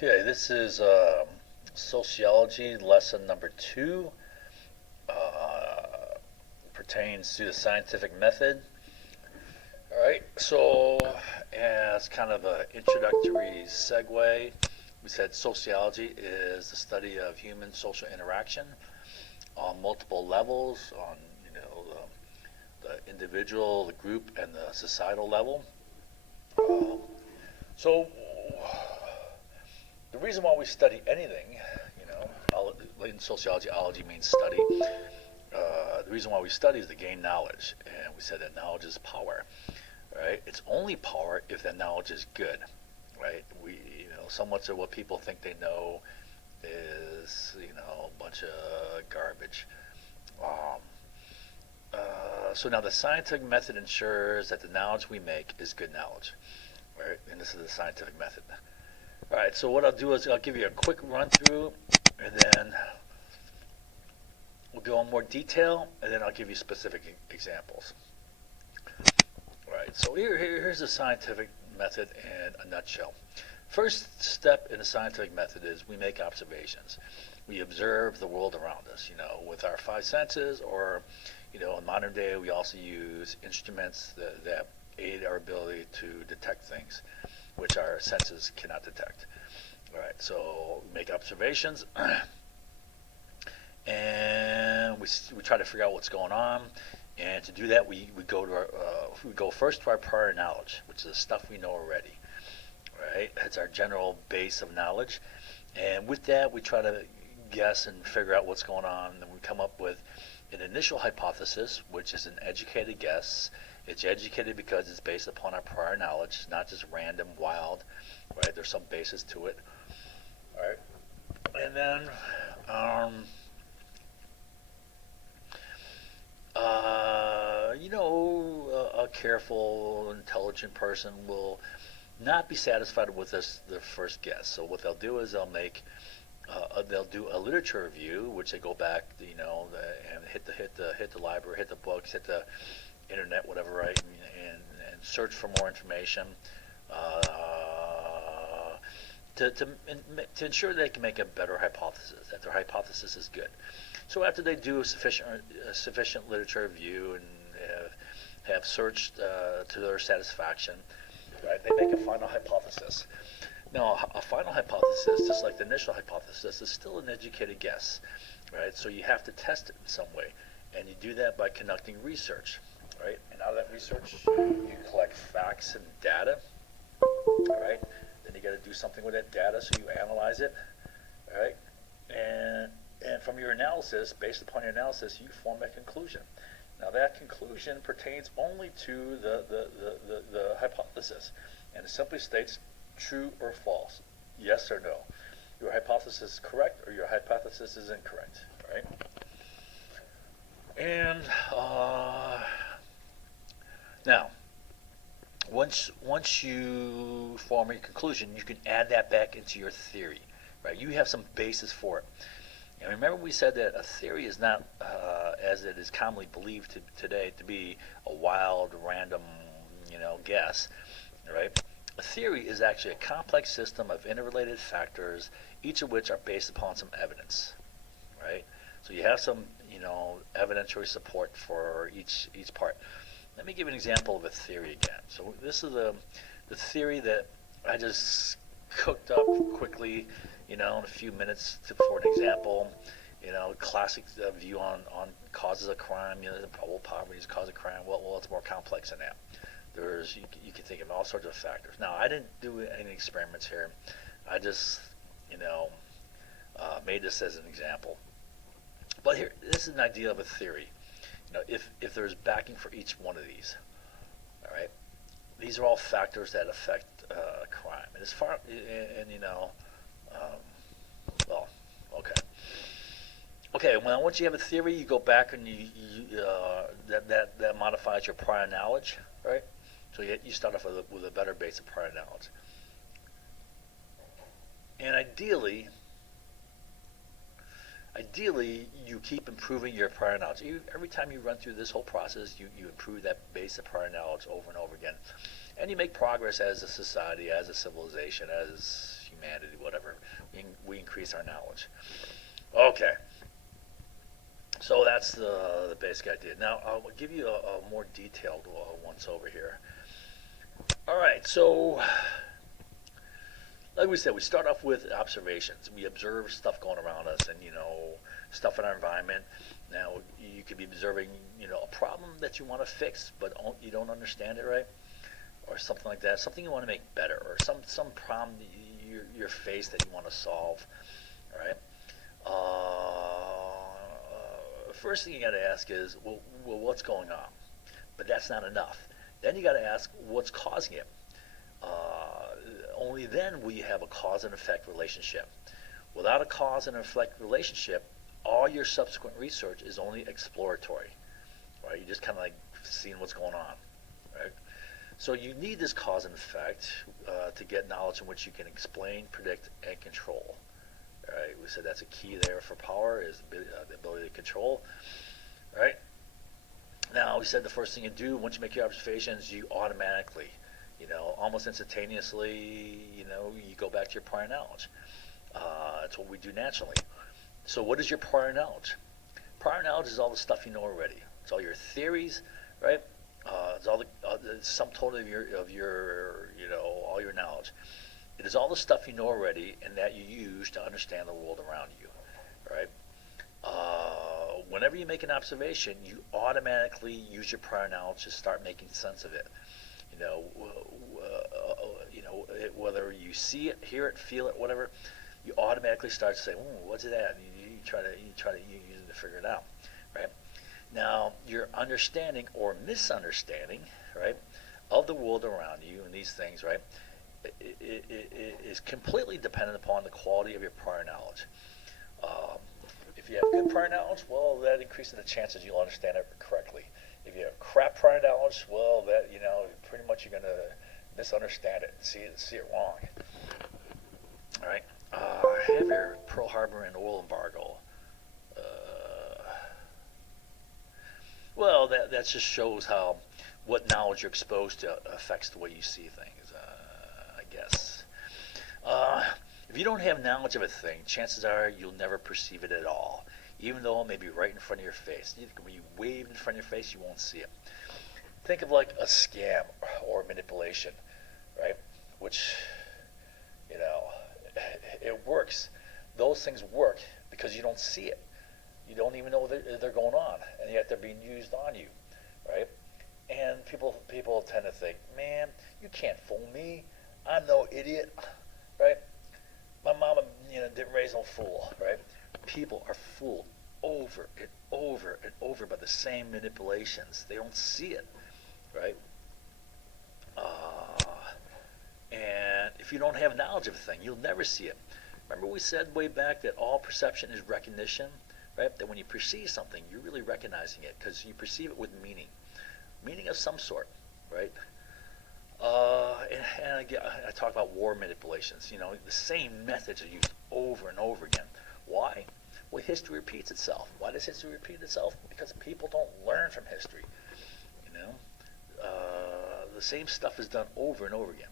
Okay, this is Sociology lesson number 2. Pertains to the scientific method. All right, so as kind of an introductory segue, we said sociology is the study of human social interaction on multiple levels, on the individual, the group, and the societal level. So the reason why we study anything, in sociology, ology means study. The reason why we study is to gain knowledge, and we said that knowledge is power, right? It's only power if that knowledge is good, right? So much of what people think they know is, a bunch of garbage. So now the scientific method ensures that the knowledge we make is good knowledge, right? And this is the scientific method. All right, so what I'll do is I'll give you a quick run through, and then we'll go in more detail, and then I'll give you specific examples. All right, so here's the scientific method in a nutshell. First step in the scientific method is we make observations. We observe the world around us, with our five senses, or, in modern day we also use instruments that aid our ability to detect things which our senses cannot detect. All right, so we make observations, and we try to figure out what's going on. And to do that, we go first to our prior knowledge, which is the stuff we know already. Right, that's our general base of knowledge, and with that, we try to guess and figure out what's going on. And we come up with an initial hypothesis, which is an educated guess. It's educated because it's based upon our prior knowledge. It's not just random, wild, right? There's some basis to it. All right. And then, a careful, intelligent person will not be satisfied with their first guess. So what they'll do is they'll do a literature review, which they go back, and hit the library, hit the books, hit the internet, whatever, right, and search for more information to ensure they can make a better hypothesis, that their hypothesis is good. So after they do a sufficient literature review and have searched to their satisfaction, right, they make a final hypothesis. Now, a final hypothesis, just like the initial hypothesis, is still an educated guess, right? So you have to test it in some way, and you do that by conducting research. Right? And out of that research, you collect facts and data. All right? Then you got to do something with that data, so you analyze it. All right? And from your analysis, based upon your analysis, you form a conclusion. Now that conclusion pertains only to the hypothesis, and it simply states true or false, yes or no. Your hypothesis is correct, or your hypothesis is incorrect. All right? And now, once you form your conclusion, you can add that back into your theory, right? You have some basis for it. And remember, we said that a theory is not, as it is commonly believed today, to be a wild, random, guess, right? A theory is actually a complex system of interrelated factors, each of which are based upon some evidence, right? So you have some, evidentiary support for each part. Let me give an example of a theory again. So this is the theory that I just cooked up quickly, in a few minutes for an example. Classic view on causes of crime. The probable poverty is cause of crime. Well, it's more complex than that. You can think of all sorts of factors. Now, I didn't do any experiments here. I just, made this as an example. But here, this is an idea of a theory. If there's backing for each one of these, all right, these are all factors that affect crime. And as far, okay. Well, once you have a theory, you go back and that modifies your prior knowledge, right? So you start off with a better base of prior knowledge. And ideally, you keep improving your prior knowledge. Every time you run through this whole process, you improve that base of prior knowledge over and over again. And you make progress as a society, as a civilization, as humanity, whatever. We increase our knowledge. Okay. So that's the basic idea. Now I'll give you a more detailed ones over here. All right. So like we said, we start off with observations. We observe stuff going around us, and stuff in our environment. Now you could be observing, a problem that you want to fix, but you don't understand it, right? Or something like that. Something you want to make better, or some problem you're faced that you want to solve, right? First thing you got to ask is, well, what's going on? But that's not enough. Then you got to ask, what's causing it? Only then will you have a cause and effect relationship. Without a cause and effect relationship, all your subsequent research is only exploratory, right? You're just kind of like seeing what's going on, right? So you need this cause and effect to get knowledge in which you can explain, predict, and control. Right? We said that's a key there for power is the ability to control. Right? Now we said the first thing you do once you make your observations, you automatically, almost instantaneously, you go back to your prior knowledge. That's what we do naturally. So what is your prior knowledge? Prior knowledge is all the stuff you know already. It's all your theories, right? It's all the sum total of your all your knowledge. It is all the stuff you know already and that you use to understand the world around you, right? Whenever you make an observation, you automatically use your prior knowledge to start making sense of it. Whether you see it, hear it, feel it, whatever, you automatically start to say, "What's that?" And you try to use it to figure it out, right? Now, your understanding or misunderstanding, right, of the world around you and these things, right, it is completely dependent upon the quality of your prior knowledge. If you have good prior knowledge, well, that increases the chances you'll understand it correctly. If you have crap prior knowledge, well, that pretty much you're going to misunderstand it and see it wrong. All right. Have your Pearl Harbor and oil embargo. Well, that just shows how what knowledge you're exposed to affects the way you see things, I guess. If you don't have knowledge of a thing, chances are you'll never perceive it at all, even though it may be right in front of your face. When you wave in front of your face, you won't see it. Think of like a scam or manipulation, right? Which, it works. Those things work because you don't see it. You don't even know they're going on, and yet they're being used on you, right? And people tend to think, man, you can't fool me. I'm no idiot, right? My mama, didn't raise no fool, right? People are fooled over and over and over by the same manipulations. They don't see it, right? And if you don't have knowledge of a thing, you'll never see it. Remember we said way back that all perception is recognition, right? That when you perceive something, you're really recognizing it because you perceive it with meaning of some sort, right? And again, I talk about war manipulations. The same methods are used over and over again. Why? Well, history repeats itself. Why does history repeat itself? Because people don't learn from history. The same stuff is done over and over again.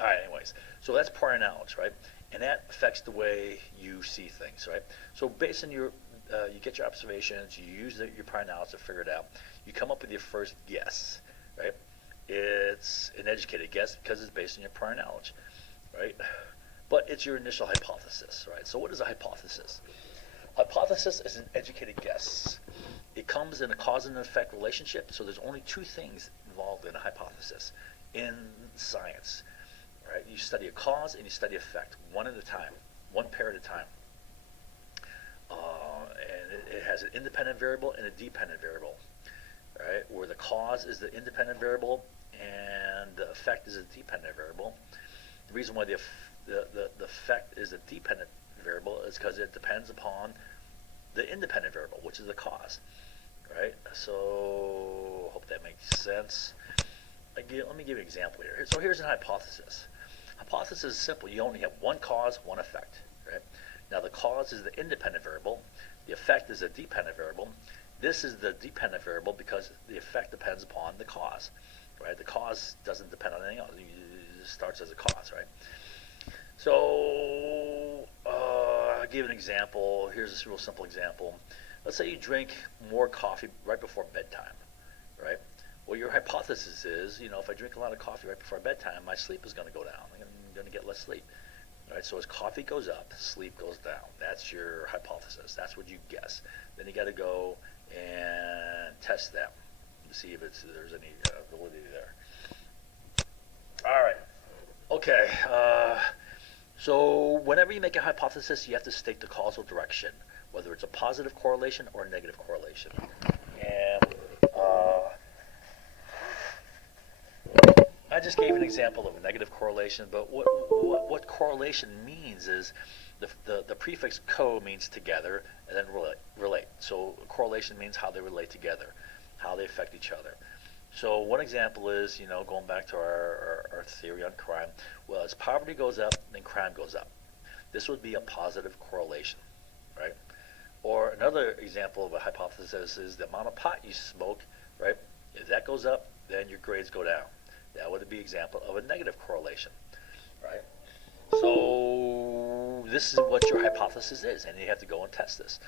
All right, anyways, so that's prior knowledge, right? And that affects the way you see things, right? So based on you get your observations, you use your prior knowledge to figure it out. You come up with your first guess, right? It's an educated guess because it's based on your prior knowledge, right? But it's your initial hypothesis, right? So what is a hypothesis? Hypothesis is an educated guess. It comes in a cause and effect relationship, so there's only two things involved in a hypothesis in science, right? You study a cause and you study effect, one at a time, one pair at a time. And it has an independent variable and a dependent variable, right? Where the cause is the independent variable and the effect is a dependent variable. The reason why the effect is a dependent variable is because it depends upon the independent variable, which is the cause, right? So hope that makes sense. Again, let me give you an example here. So here's an hypothesis. Hypothesis is simple. You only have one cause, one effect, right? Now the cause is the independent variable. The effect is a dependent variable. This is the dependent variable because the effect depends upon the cause, right? The cause doesn't depend on anything else. It starts as a cause, right? So give an example. Here's a real simple example. Let's say you drink more coffee right before bedtime, right? Well, your hypothesis is, if I drink a lot of coffee right before bedtime, my sleep is going to go down. I'm going to get less sleep. Right, so as coffee goes up, sleep goes down. That's your hypothesis. That's what you guess. Then you got to go and test that to see if there's any validity there. All right. Okay. So whenever you make a hypothesis, you have to state the causal direction, whether it's a positive correlation or a negative correlation. And I just gave an example of a negative correlation, but what correlation means is the prefix co means together, and then relate. So correlation means how they relate together, how they affect each other. So one example is, going back to our theory on crime, well, as poverty goes up, then crime goes up. This would be a positive correlation, right? Or another example of a hypothesis is the amount of pot you smoke, right? If that goes up, then your grades go down. That would be an example of a negative correlation, right? So this is what your hypothesis is, and you have to go and test this.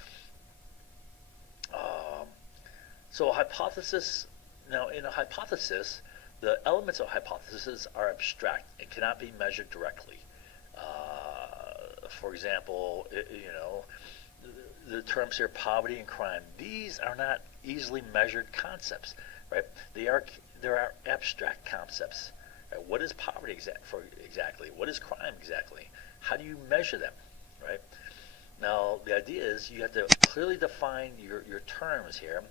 So a hypothesis, now in a hypothesis, the elements of a hypothesis are abstract and cannot be measured directly. For example, the terms here, poverty and crime, these are not easily measured concepts, right? There are abstract concepts. Right? What is poverty exactly? What is crime exactly? How do you measure them, right? Now, the idea is you have to clearly define your terms here,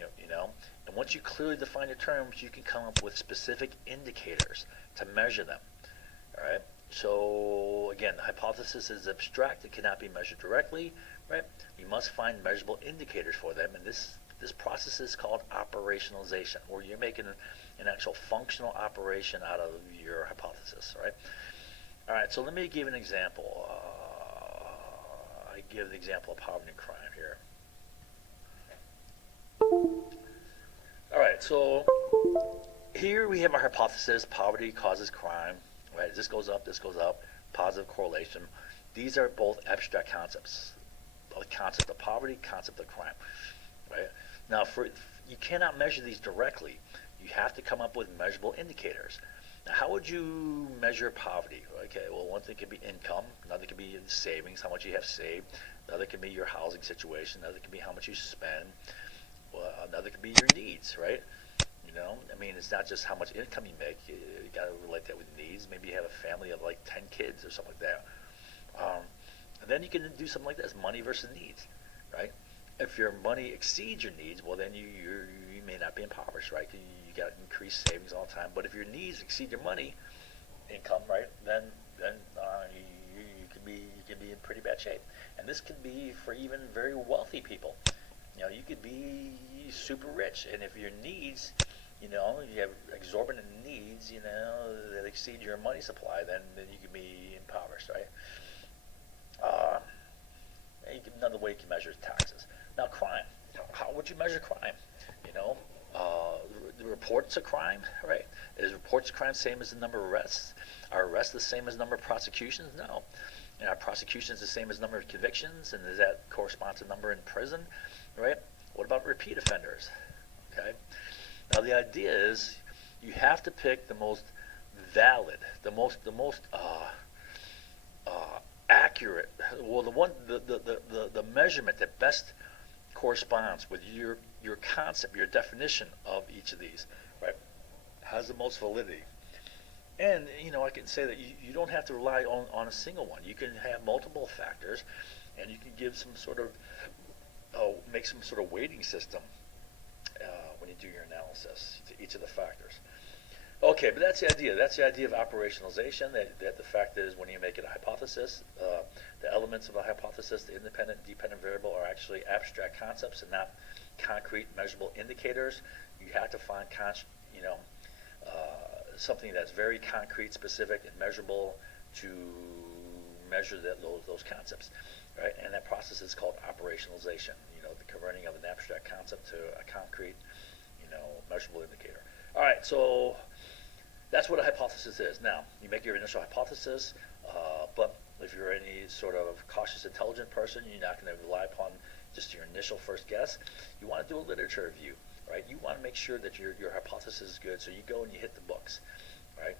and once you clearly define your terms, you can come up with specific indicators to measure them, all right? So, again, the hypothesis is abstract. It cannot be measured directly, right? You must find measurable indicators for them, and this process is called operationalization, where you're making an actual functional operation out of your hypothesis, right? All right, so let me give an example. I give the example of poverty and crime here. All right, so here we have our hypothesis, poverty causes crime, right? This goes up, positive correlation. These are both abstract concepts, the concept of poverty, concept of crime, right? Now, you cannot measure these directly. You have to come up with measurable indicators. Now, how would you measure poverty? Okay, well, one thing could be income. Another could be savings, how much you have saved. Another could be your housing situation. Another could be how much you spend. Well, another could be your needs, right? It's not just how much income you make. You got to relate that with needs. Maybe you have a family of like 10 kids or something like that. And then you can do something like this, money versus needs, right? If your money exceeds your needs, well, then you may not be impoverished, right? You got increased savings all the time. But if your needs exceed your money income, right, then you can be in pretty bad shape. And this could be for even very wealthy people. You could be super rich, and if your needs, you have exorbitant needs, that exceed your money supply, then you could be impoverished, right? Another way you can measure is taxes. Now, crime. How would you measure crime? The reports of crime, right? Is reports of crime same as the number of arrests? Are arrests the same as the number of prosecutions? No. Are prosecutions the same as the number of convictions? And does that correspond to the number in prison, right? What about repeat offenders? Okay. Now, the idea is you have to pick the most valid, the most accurate, well, the measurement that best corresponds with your concept, your definition of each of these, right? Has the most validity. And I can say that you don't have to rely on a single one. You can have multiple factors, and you can give some sort of make some sort of weighting system when you do your analysis to each of the factors. Okay, but that's the idea. That's the idea of operationalization, that the fact is when you make it a hypothesis, the elements of a hypothesis, the independent and dependent variable, are actually abstract concepts and not concrete measurable indicators. You have to find something that's very concrete, specific, and measurable to measure those concepts, right? And that process is called operationalization, the converting of an abstract concept to a concrete, measurable indicator. All right, so that's what a hypothesis is. Now, you make your initial hypothesis, but If you're any sort of cautious, intelligent person, you're not going to rely upon just your initial first guess. You want to do a literature review, right? You want to make sure that your hypothesis is good, so you go and you hit the books, right?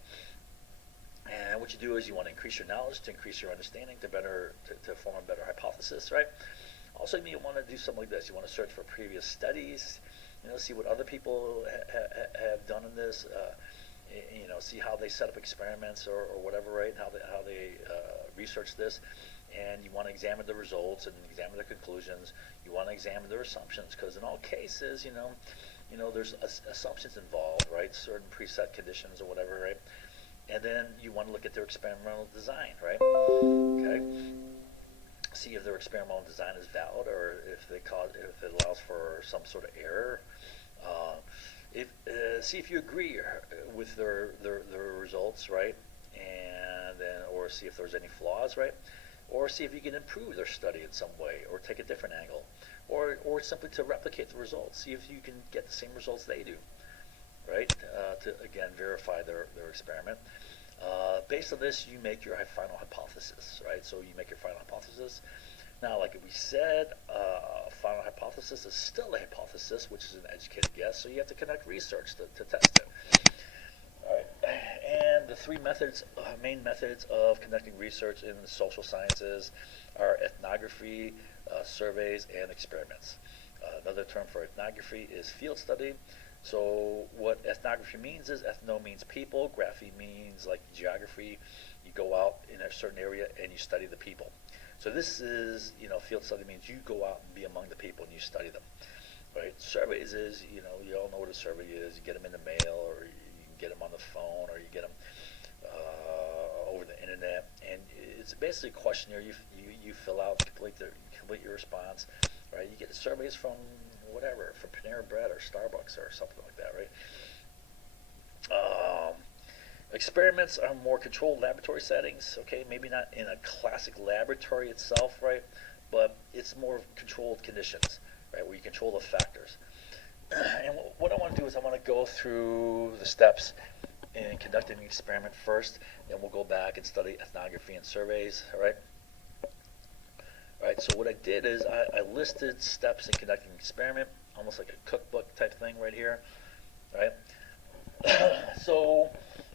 And what you do is you want to increase your knowledge, to increase your understanding, to form a better hypothesis, right? Also, you want to do something like this. You want to search for previous studies, see what other people have done in this, see how they set up experiments or whatever, right? How they research this, and you want to examine the results and examine the conclusions. You want to examine their assumptions, because in all cases, there's assumptions involved, right? Certain preset conditions or whatever, right? And then you want to look at their experimental design, right? Okay. See if their experimental design is valid, or if it allows for some sort of error. See if you agree with their results, right? And then, or see if there's any flaws, right? Or see if you can improve their study in some way, or take a different angle, or simply to replicate the results. See if you can get the same results they do, right? To again verify their experiment. Based on this, you make your final hypothesis, right? So you make your final hypothesis. Now, like we said, final hypothesis is still a hypothesis, which is an educated guess. So you have to conduct research to test it. All right. And the three main methods of conducting research in the social sciences are ethnography, surveys, and experiments. Another term for ethnography is field study. So what ethnography means is ethno means people, graphy means like geography. You go out in a certain area and you study the people. So this is, field study means you go out and be among the people and you study them, right? Surveys is, you all know what a survey is. You get them in the mail, or you can get them on the phone, or you get them over the internet, and it's basically a questionnaire you fill out, complete your response, right? You get surveys from whatever, from Panera Bread or Starbucks or something like that, right? Experiments are more controlled laboratory settings, okay? Maybe not in a classic laboratory itself, right? But it's more controlled conditions, right? Where you control the factors. And what I want to do is I want to go through the steps in conducting an experiment first, then we'll go back and study ethnography and surveys, all right? All right, so what I did is I listed steps in conducting an experiment, almost like a cookbook type thing right here, right? So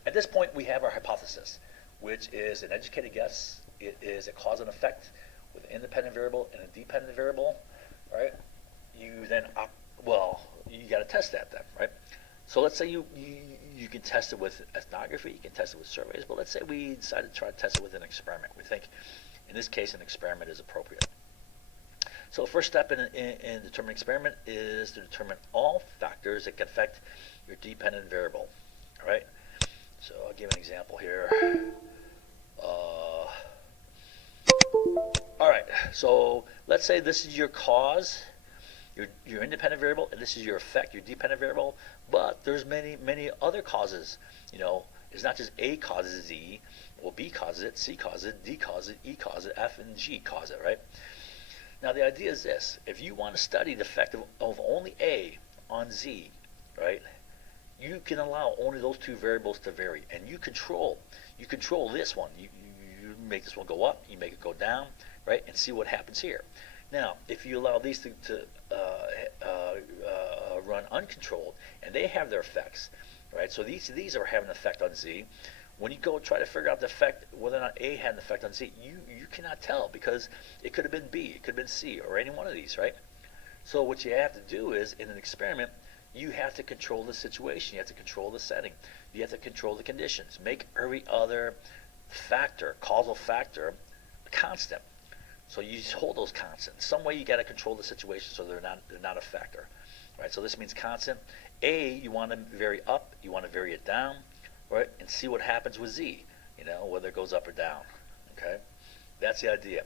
at this point, we have our hypothesis, which is an educated guess. It is a cause and effect with an independent variable and a dependent variable, right? You then, you got to test that then, right? So let's say you can test it with ethnography, you can test it with surveys, but let's say we decide to try to test it with an experiment. We think, in this case, an experiment is appropriate. So the first step in determining experiment is to determine all factors that can affect your dependent variable, all right? So I'll give an example here. All right, so let's say this is your cause, your independent variable, and this is your effect, your dependent variable, but there's many other causes. It's not just A causes Z, well, B causes it, C causes it, D causes it, E causes it, F and G cause it, right? Now the idea is this: if you want to study the effect of only A on Z, right, you can allow only those two variables to vary, and you control this one. You make this one go up, you make it go down, right, and see what happens here. Now, if you allow these to run uncontrolled, and they have their effects, right? So these are having an effect on Z. When you go try to figure out the effect, whether or not A had an effect on Z, you cannot tell, because it could have been B, it could have been C, or any one of these, right? So what you have to do is, in an experiment, you have to control the situation. You have to control the setting. You have to control the conditions. Make every other factor, causal factor, a constant. So you just hold those constants. Some way you got to control the situation so they're not a factor, right? So this means constant. A, you want to vary up, you want to vary it down, right? And see what happens with Z, whether it goes up or down, okay? That's the idea.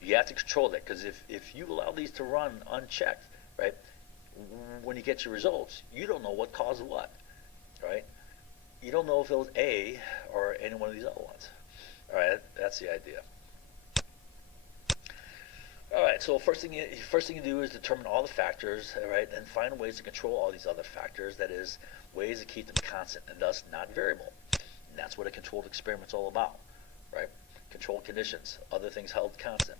You have to control that, because if you allow these to run unchecked, right, when you get your results, you don't know what caused what, right? You don't know if it was A or any one of these other ones. All right, that's the idea. All right, so first thing you do is determine all the factors, all right, and find ways to control all these other factors. That is, ways to keep them constant and thus not variable. And that's what a controlled experiment's all about, right? controlled conditions, other things held constant.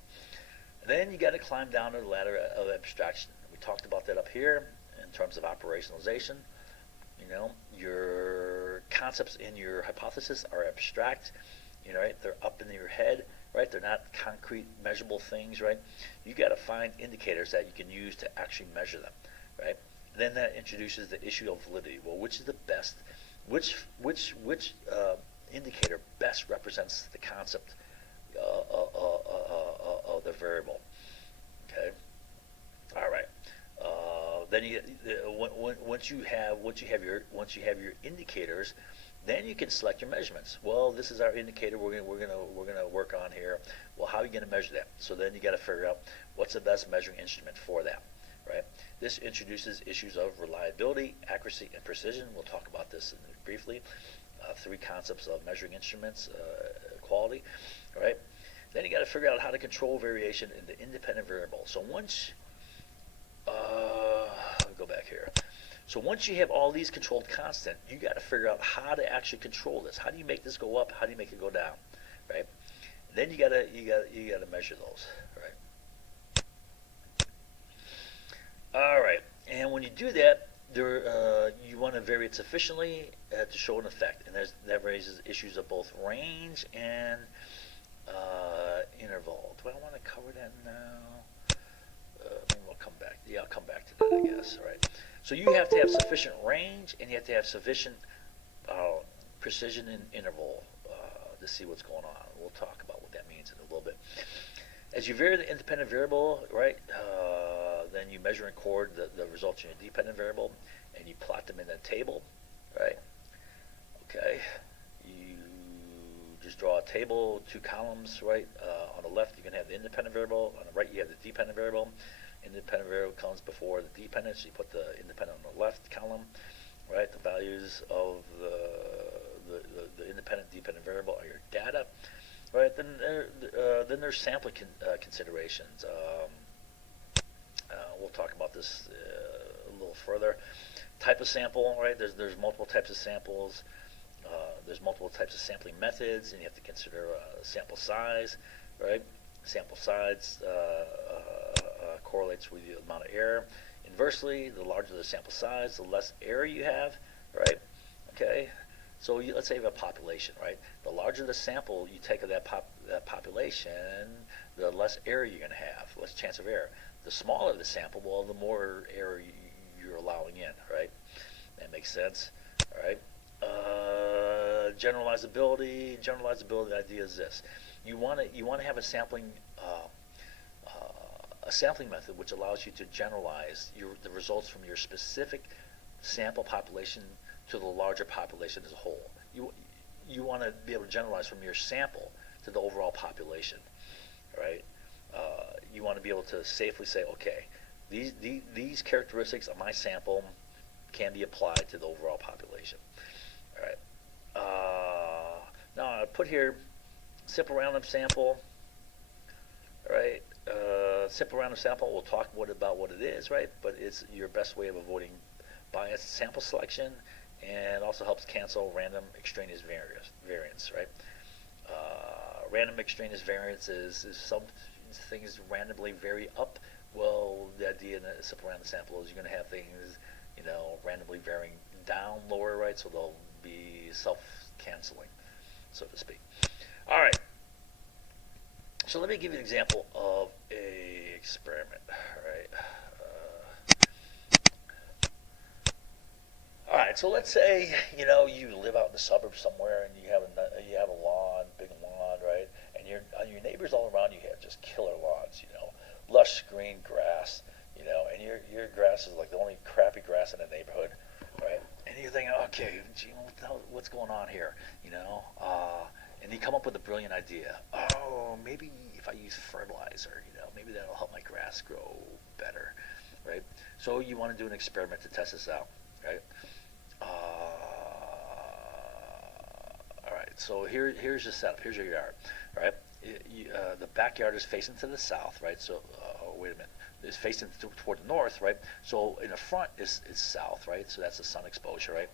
And then you got to climb down to the ladder of abstraction. We talked about that up here in terms of operationalization. You know, your concepts in your hypothesis are abstract. You know, right? They're up in your head, right? They're not concrete, measurable things, right? You got to find indicators that you can use to actually measure them, right? Then that introduces the issue of validity. Well, which is the best? Which indicator best represents the concept of the variable? Okay. All right. Then once you have your indicators, then you can select your measurements. Well, this is our indicator we're gonna work on here. Well, how are you gonna measure that? So then you got to figure out what's the best measuring instrument for that, right? This introduces issues of reliability, accuracy, and precision. We'll talk about this briefly. Three concepts of measuring instruments, quality, right? Then you got to figure out how to control variation in the independent variable. So once, go back here. So once you have all these controlled constant, you got to figure out how to actually control this. How do you make this go up? How do you make it go down, right? Then you gotta measure those, right? All right, and when you do that, you want to vary it sufficiently to show an effect, and that raises issues of both range and interval. Do I want to cover that now? Maybe I'll come back. Yeah, I'll come back to that, I guess. Right. So you have to have sufficient range, and you have to have sufficient precision and interval to see what's going on. We'll talk about what that means in a little bit. As you vary the independent variable, right, then you measure and record the results in your dependent variable, and you plot them in a table, right? Okay. You just draw a table, two columns, right? On the left, you can have the independent variable. On the right, you have the dependent variable. Independent variable comes before the dependent, so you put the independent on the left column, right? The values of the independent, dependent variable are your data. Right, then there's sampling considerations. We'll talk about this a little further. Type of sample, right? There's multiple types of samples. There's multiple types of sampling methods, and you have to consider sample size, right? Sample size correlates with the amount of error. Inversely, the larger the sample size, the less error you have, right? Okay. So let's say you have a population, right? The larger the sample you take of that population, the less error you're going to have, less chance of error. The smaller the sample, well, the more error you're allowing in, right? That makes sense, all right? Generalizability idea is this: you want to have a sampling method which allows you to generalize the results from your specific sample population to the larger population as a whole. You want to be able to generalize from your sample to the overall population, right? You want to be able to safely say, okay, these characteristics of my sample can be applied to the overall population. All right. Now I put here simple random sample. All right. Simple random sample. We'll talk about what it is, right? But it's your best way of avoiding biased sample selection, and also helps cancel random extraneous variance, right? Random extraneous variance is some things randomly vary up. Well, the idea in a simple random sample is you're going to have things, randomly varying down, lower, right? So they'll be self-canceling, so to speak. All right. So let me give you an example of a experiment, right? All right, so let's say you live out in the suburbs somewhere, and you have a lawn, big lawn, right? And your neighbors all around you have just killer lawns, lush green grass, and your grass is like the only crappy grass in the neighborhood, right? And you're thinking, okay, gee, what's going on here, And you come up with a brilliant idea. Oh, maybe if I use fertilizer, maybe that'll help my grass grow better, right? So you want to do an experiment to test this out, right? All right, so here's the setup. Here's your yard, right? The backyard is facing to the south, right? So, wait a minute. It's facing toward the north, right? So in the front is south, right? So that's the sun exposure, right?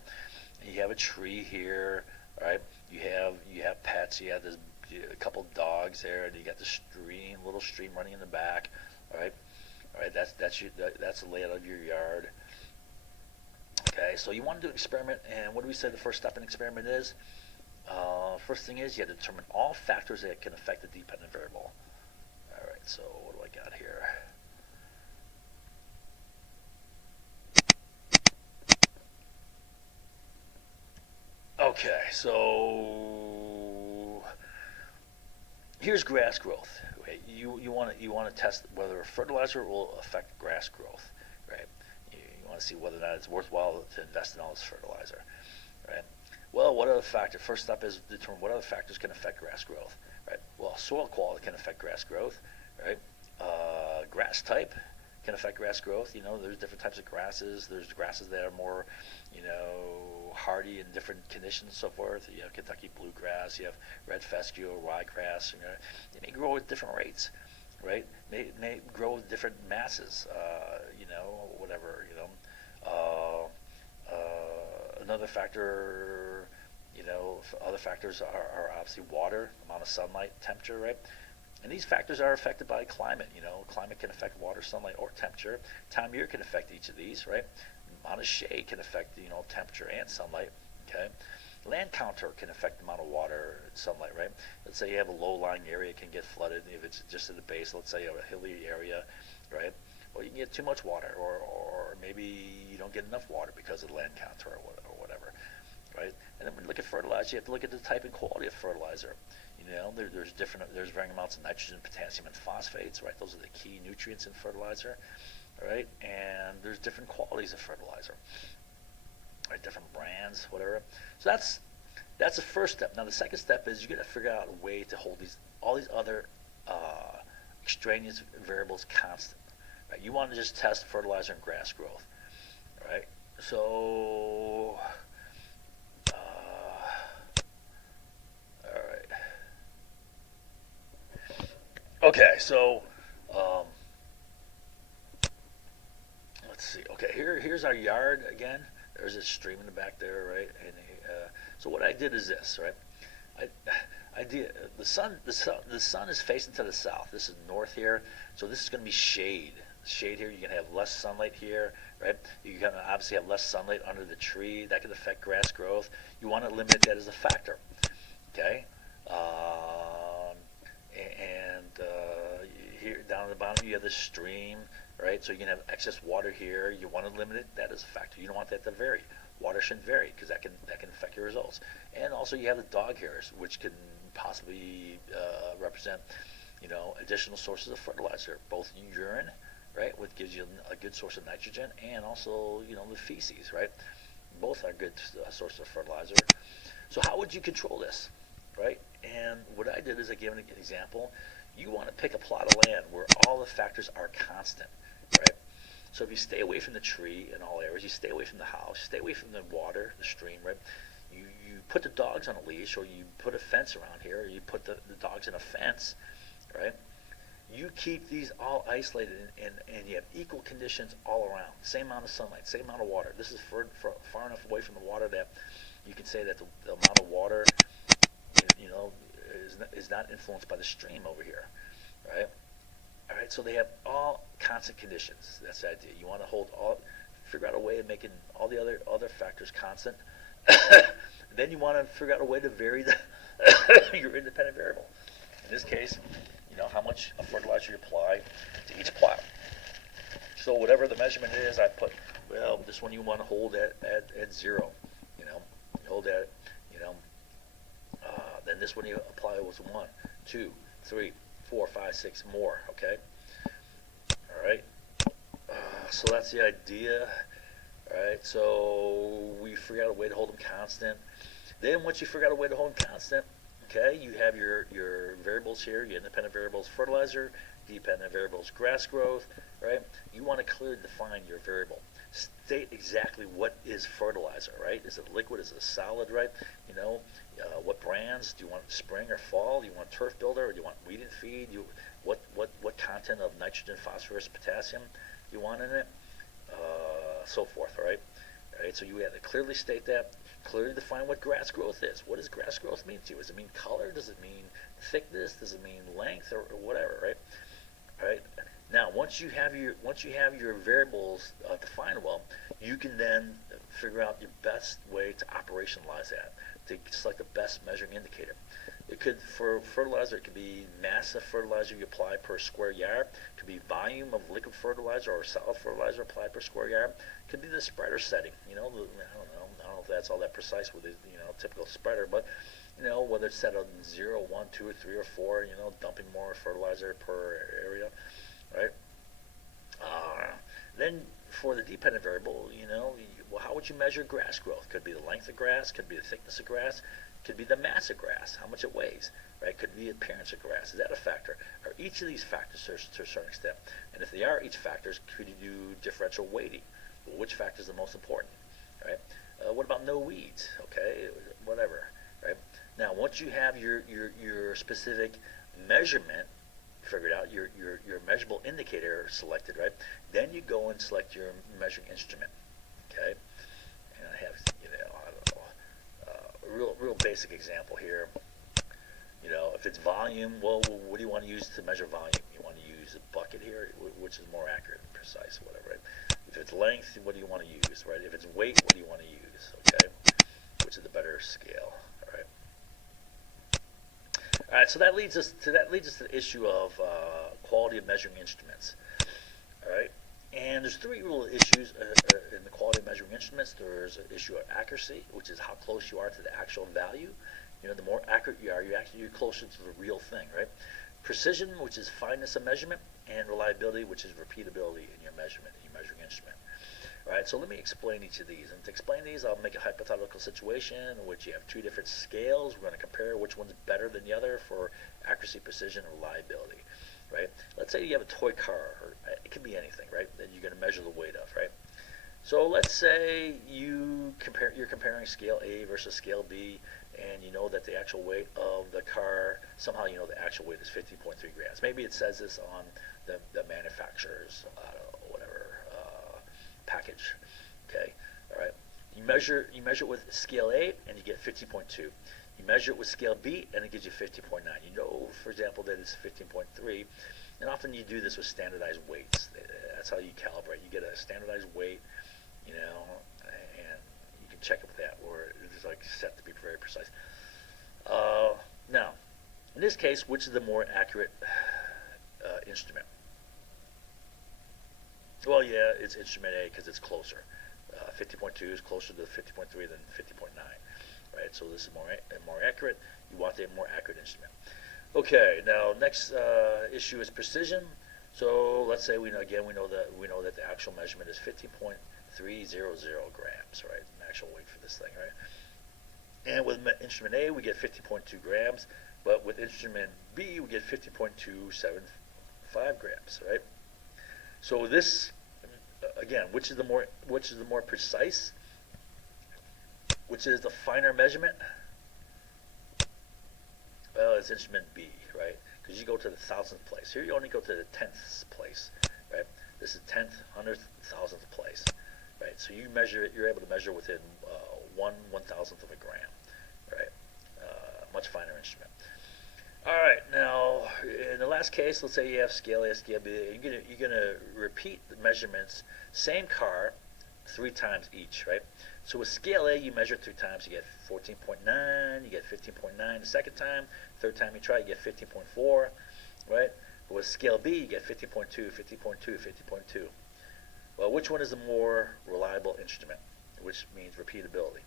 And you have a tree here, right? You have pets. You have this a couple dogs there, and you got the stream, little stream running in the back. All right. That's the layout of your yard. Okay, so you want to do an experiment, and what do we say the first step in experiment is? First thing is you have to determine all factors that can affect the dependent variable. All right, so what do I got here? Okay, so here's grass growth. Right? You want to test whether a fertilizer will affect grass growth, right? You want to see whether or not it's worthwhile to invest in all this fertilizer, right? Well, what other factor? First step is determine what other factors can affect grass growth, right? Well, soil quality can affect grass growth, right? Grass type can affect grass growth. There's different types of grasses. There's grasses that are more, hardy in different conditions and so forth. You have Kentucky bluegrass. You have red fescue, ryegrass. They may grow at different rates, right? May grow with different masses. Whatever. Another factor. Other factors are obviously water, amount of sunlight, temperature, right? And these factors are affected by climate. Climate can affect water, sunlight, or temperature. Time of year can affect each of these, right? Amount of shade can affect, temperature and sunlight. Okay. Land contour can affect the amount of water and sunlight, right? Let's say you have a low-lying area, it can get flooded. If it's just at the base, let's say you have a hilly area, right? Well, you can get too much water, or maybe you don't get enough water because of the land contour or whatever, right? And then when you look at fertilizer, you have to look at the type and quality of fertilizer. There's varying amounts of nitrogen, potassium, and phosphates, right? Those are the key nutrients in fertilizer, right? And there's different qualities of fertilizer, right? Different brands, whatever. So that's the first step. Now the second step is you got to figure out a way to hold all these other extraneous variables constant. Right? You want to just test fertilizer and grass growth, right? So. Okay, so let's see. Okay, here's our yard again. There's a stream in the back there, right? And so what I did is this, right? I did the sun is facing to the south. This is north here, so this is going to be shade. Shade here, you're going to have less sunlight here, right? You're going to obviously have less sunlight under the tree. That can affect grass growth. You want to eliminate that as a factor, okay? Here down at the bottom you have the stream, right? So you can have excess water here. You want to limit that as a factor. You don't want that to vary. Water shouldn't vary because that can affect your results. And also you have the dog hairs, which can possibly represent, additional sources of fertilizer, both urine, right, which gives you a good source of nitrogen, and also the feces, right? Both are good sources of fertilizer. So how would you control this, right? And what I did is I gave an example. You want to pick a plot of land where all the factors are constant, right? So if you stay away from the tree in all areas, you stay away from the house, stay away from the water, the stream, right? You put the dogs on a leash, or you put a fence around here, or you put the dogs in a fence, right? You keep these all isolated, and you have equal conditions all around. Same amount of sunlight, same amount of water. This is far enough away from the water that you can say that the amount of water, is not influenced by the stream over here, right? All right, so they have all constant conditions. That's the idea. You want to figure out a way of making all the other factors constant. Then you want to figure out a way to vary your independent variable. In this case, how much fertilizer you apply to each plot. So whatever the measurement is, I put, this one you want to hold at 0. Hold at, then this one you apply was 1, 2, 3, 4, 5, 6 more, okay? All right. So that's the idea. All right. So we figure out a way to hold them constant. Then once you figure out a way to hold them constant, okay, you have your variables here, your independent variables fertilizer, dependent variables grass growth, right? You want to clearly define your variable. State exactly what is fertilizer, right? Is it liquid? Is it solid, right? What brands? Do you want spring or fall? Do you want turf builder, or do you want weed and feed? What content of nitrogen, phosphorus, potassium do you want in it? So forth, right? All right, so you have to clearly state that, clearly define what grass growth is. What does grass growth mean to you? Does it mean color? Does it mean thickness? Does it mean length or whatever, right? All right. Now, once you have your variables defined well, you can then figure out your best way to operationalize that, to select the best measuring indicator. It could, for fertilizer, it could be mass of fertilizer you apply per square yard. It could be volume of liquid fertilizer or solid fertilizer applied per square yard. It could be the spreader setting. I don't know if that's all that precise with the typical spreader, but whether it's set on 0, 1, 2, or 3, or 4. Dumping more fertilizer per area, right? Then for the dependent variable, well, how would you measure grass growth? Could be the length of grass, could be the thickness of grass, could be the mass of grass, how much it weighs, right? Could be the appearance of grass. Is that a factor? Are each of these factors to a certain extent? And if they are each factors, could you do differential weighting? Well, which factor is the most important, right? What about no weeds? Okay, whatever, right? Now, once you have your specific measurement figured out, your measurable indicator selected, right? Then you go and select your measuring instrument, okay? And I have, a real basic example here. If it's volume, well, what do you want to use to measure volume? You want to use a bucket here, which is more accurate and precise, whatever, right? If it's length, what do you want to use, right? If it's weight, what do you want to use, okay? Which is the better scale, all right? All right, so that leads us to the issue of quality of measuring instruments. All right, and there's three real issues in the quality of measuring instruments. There's an issue of accuracy, which is how close you are to the actual value. The more accurate you are, you're closer to the real thing, right? Precision, which is fineness of measurement, and reliability, which is repeatability in your measurement, in your measuring instrument. All right, so let me explain each of these. And to explain these, I'll make a hypothetical situation in which you have two different scales. We're going to compare which one's better than the other for accuracy, precision, and reliability, right? Let's say you have a toy car, or it could be anything, right, that you're going to measure the weight of, right? So let's say you're comparing scale A versus scale B, and you know that the actual weight of the car, somehow the actual weight is 15.3 grams. Maybe it says this on the manufacturer's package. Okay, all right. You measure it with scale A, and you get 50.2. You measure it with scale B, and it gives you 50.9. For example, that it's 15.3, and often you do this with standardized weights. That's how you calibrate. You get a standardized weight, and you can check it with that, or it's like set to be very precise. Now, in this case, which is the more accurate instrument? Well, yeah, it's instrument A because it's closer. 50.2 is closer to 50.3 than 50.9, right? So this is more accurate. You want a more accurate instrument. Okay, now next issue is precision. So let's say we know that the actual measurement is 15.300 grams, right? An actual weight for this thing, right? And with instrument A, we get 50.2 grams, but with instrument B, we get 50.275 grams, right? So this, again, which is the more precise? Which is the finer measurement? Well, it's instrument B, right? Because you go to the thousandth place. Here you only go to the 10th place, right? This is 10th, 100th, 1000th place, right? So you're able to measure within 1/1000th of a gram, right? Much finer instrument. All right, now in the last case, let's say you have scale A, scale B. You're gonna repeat the measurements, same car, 3 times each, right? So with scale A, you measure 3 times, you get 14.9, you get 15.9 the second time, third time you try, you get 15.4, right? But with scale B, you get 50.2, 50.2, 50.2. Well, which one is the more reliable instrument? Which means repeatability.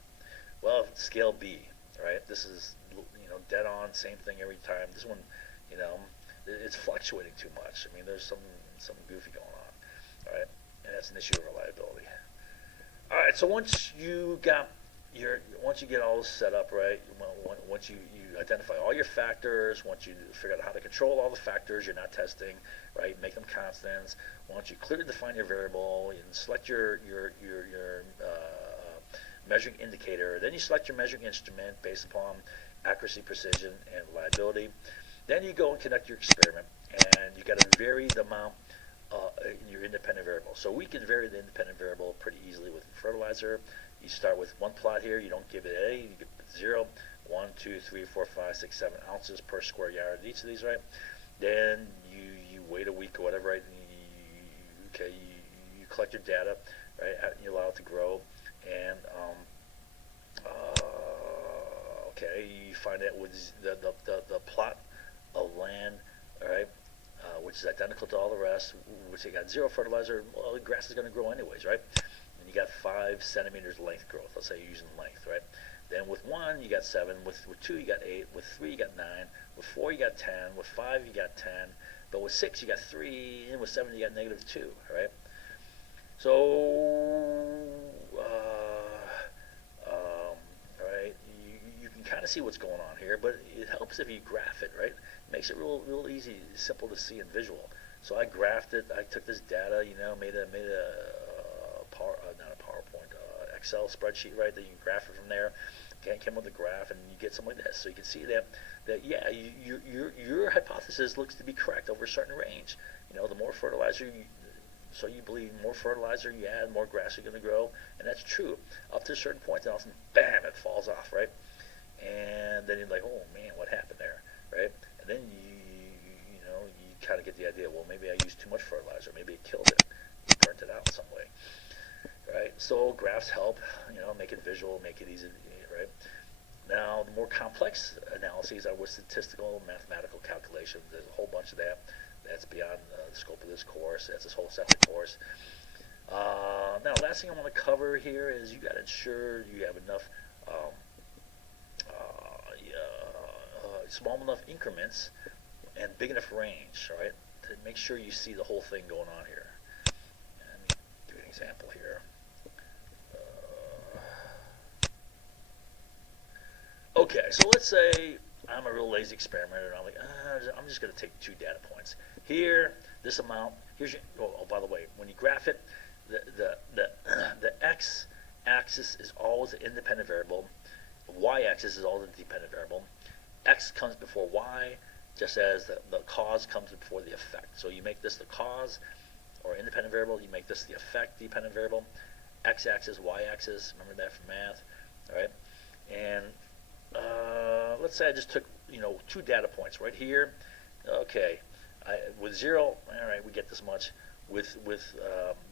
Well, scale B, right? This is dead on, same thing every time. This one, it's fluctuating too much. I mean, there's some goofy going on, all right? And that's an issue of reliability. All right, so once you get all this set up, right? Once you identify all your factors, once you figure out how to control all the factors you're not testing, right? Make them constants. Once you clearly define your variable, you select your measuring indicator. Then you select your measuring instrument based upon accuracy, precision, and reliability. Then you go and conduct your experiment, and you got to vary the amount in your independent variable. So we can vary the independent variable pretty easily with fertilizer. You start with one plot here. You don't give it A. You give it 0, 1, 2, 3, 4, 5, 6, 7 ounces per square yard each of these, right? Then you wait a week or whatever, right? And you collect your data, right? You allow it to grow, and you find out with the plot of land, all right, which is identical to all the rest, which they got 0 fertilizer. Well, the grass is going to grow anyways, right? And you got 5 centimeters length growth. Let's say you're using length, right? Then with 1 you got 7, with 2 you got 8, with 3 you got 9, with 4 you got 10, with 5 you got 10, but with 6 you got 3, and with 7 you got -2, right? So, right, you can kind of see what's going on here, but it helps if you graph it, right? It makes it real easy, simple to see and visual. So I graphed it. I took this data, made a not a PowerPoint, Excel spreadsheet, right? That you can graph it from there. Came with a graph, and you get something like this. So you can see that yeah, your hypothesis looks to be correct over a certain range. The more fertilizer so you believe more fertilizer you add, more grass you're going to grow, and that's true up to a certain point. Then all of a sudden, bam, it falls off, right? And then you're like, oh man, what happened there, right? And then you kind of get the idea. Well, maybe I used too much fertilizer. Maybe it killed it, burnt it out in some way, right? So graphs help, make it visual, make it easy, right? Now, the more complex analyses are with statistical, mathematical calculations. There's a whole bunch of that. That's beyond the scope of this course. That's this whole separate course. Now, last thing I want to cover here is you got to ensure you have enough small enough increments and big enough range, right, to make sure you see the whole thing going on here. Let me do an example here. Okay, so let's say I'm a real lazy experimenter, and I'm like, I'm just going to take 2 data points. Here, this amount. Here's your. Oh, by the way, when you graph it, the x-axis is always the independent variable. The y-axis is always the dependent variable. X comes before y, just as the cause comes before the effect. So you make this the cause, or independent variable. You make this the effect, dependent variable. X-axis, y-axis. Remember that from math, all right? And let's say I just took 2 data points right here. Okay, with 0, all right, we get this much. With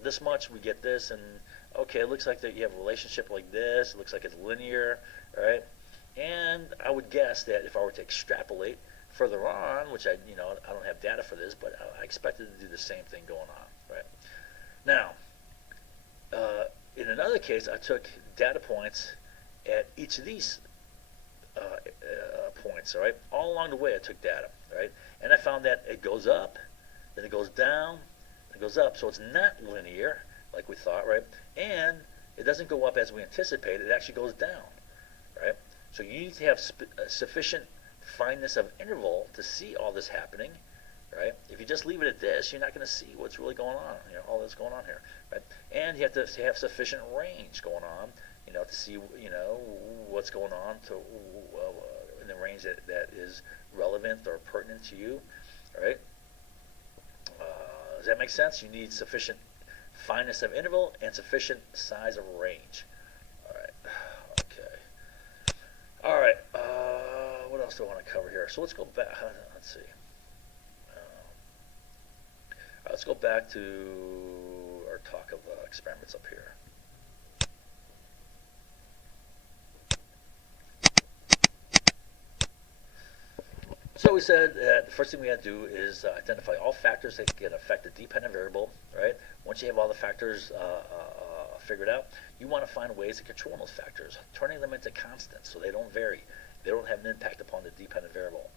this much, we get this, and okay, it looks like that you have a relationship like this. It looks like it's linear, all right? And I would guess that if I were to extrapolate further on, which I don't have data for this, but I expected to do the same thing going on, right? Now, in another case, I took data points at each of these points, all right? All along the way, I took data, right? And I found that it goes up, then it goes down, it goes up. So it's not linear like we thought, right? And it doesn't go up as we anticipated. It actually goes down, right? So you need to have sufficient fineness of interval to see all this happening, right? If you just leave it at this, you're not going to see what's really going on, all that's going on here, right? And you have to have sufficient range going on, to see, what's going on in the range that is relevant or pertinent to you, all right? Does that make sense? You need sufficient fineness of interval and sufficient size of range. All right. Okay. All right. What else do I want to cover here? So let's go back. Let's see. Let's go back to our talk of experiments up here. So we said that the first thing we have to do is identify all factors that can affect the dependent variable, right? Once you have all the factors figured out, you want to find ways to control those factors, turning them into constants so they don't vary. They don't have an impact upon the dependent variable,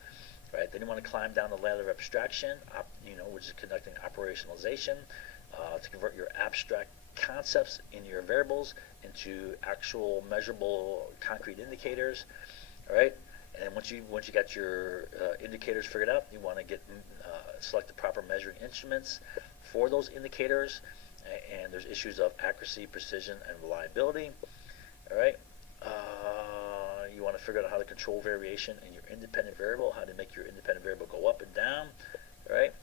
right? Then you want to climb down the ladder of abstraction, which is conducting operationalization, to convert your abstract concepts in your variables into actual measurable concrete indicators, all right? And once you got your indicators figured out, you want to select the proper measuring instruments for those indicators. And there's issues of accuracy, precision, and reliability. All right. You want to figure out how to control variation in your independent variable, how to make your independent variable go up and down. All right.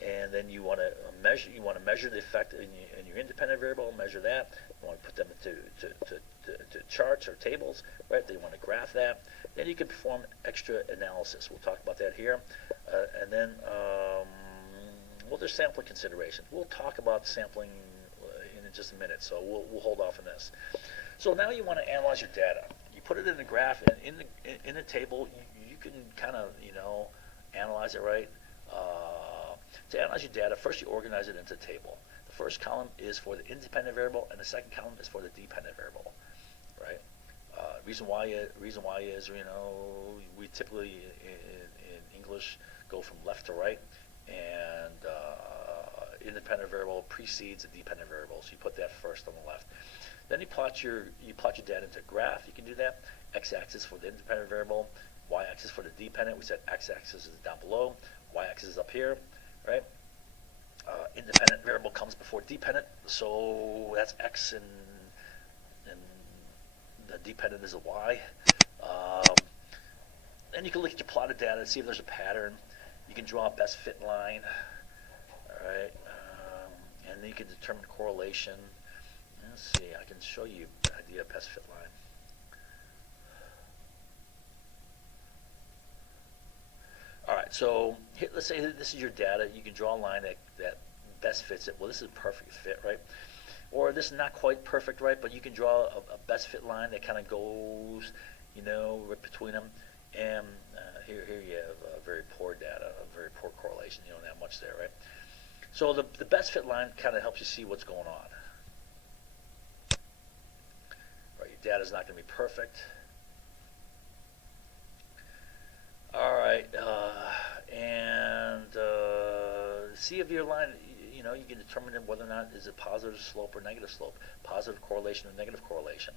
And then you want to measure want to measure the effect in your independent variable, measure that. You want to put them into charts or tables, right? They want to graph that. Then you can perform extra analysis. We'll talk about that here. And then, well, there's sampling considerations. We'll talk about sampling in just a minute, so we'll hold off on this. So now you want to analyze your data. You put it in a graph, and in a table, you can kind of, analyze it, right? To analyze your data, first you organize it into a table. The first column is for the independent variable, and the second column is for the dependent variable, right? Reason why is, we typically in English go from left to right, and independent variable precedes the dependent variable, so you put that first on the left. Then you plot your data into a graph. You can do that. X-axis for the independent variable, y-axis for the dependent. We said x-axis is down below, y-axis is up here, right? Independent variable comes before dependent, so that's x, and the dependent is a y. Then you can look at your plotted data and see if there's a pattern. You can draw a best fit line, all right? And then you can determine correlation. Let's see, I can show you the idea of best fit line. All right, so let's say this is your data. You can draw a line that best fits it. Well, this is a perfect fit, right? Or this is not quite perfect, right? But you can draw a best fit line that kind of goes, right between them. And here you have very poor data, a very poor correlation. You don't have much there, right? So the best fit line kind of helps you see what's going on. Right, your data is not going to be perfect. All right, and see if your line, you can determine whether or not is it positive slope or negative slope, positive correlation or negative correlation.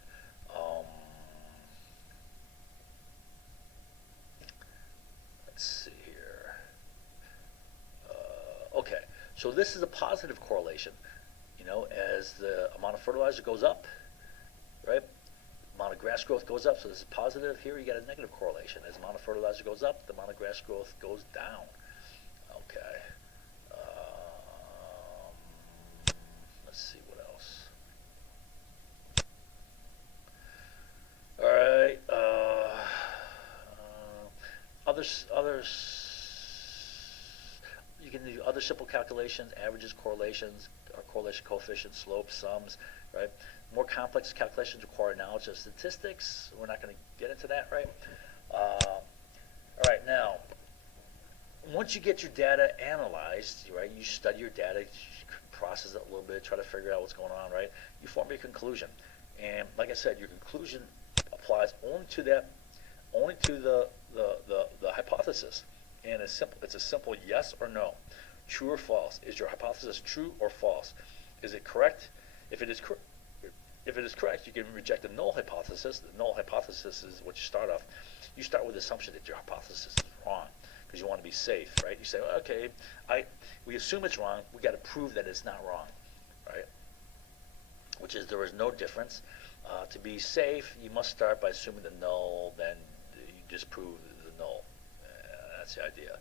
Let's see here. Okay, so this is a positive correlation. As the amount of fertilizer goes up, right? Amount of grass growth goes up, so this is positive. Here you get a negative correlation. As the amount of fertilizer goes up, the amount of grass growth goes down. Okay. Let's see what else. All right. You can do other simple calculations, averages, correlations, or correlation coefficients, slopes, sums, right? More complex calculations require knowledge of statistics. We're not going to get into that, right? All right, now, once you get your data analyzed, right, you study your data, you process it a little bit, try to figure out what's going on, right? You form your conclusion. And like I said, your conclusion applies only to the hypothesis. And it's a simple yes or no, true or false. Is your hypothesis true or false? Is it correct? If it is correct, you can reject the null hypothesis. The null hypothesis is what you start off. You start with the assumption that your hypothesis is wrong because you want to be safe, right? You say, well, okay, we assume it's wrong. We got to prove that it's not wrong, right? Which is there is no difference. To be safe, you must start by assuming the null, then you disprove the null. That's the idea,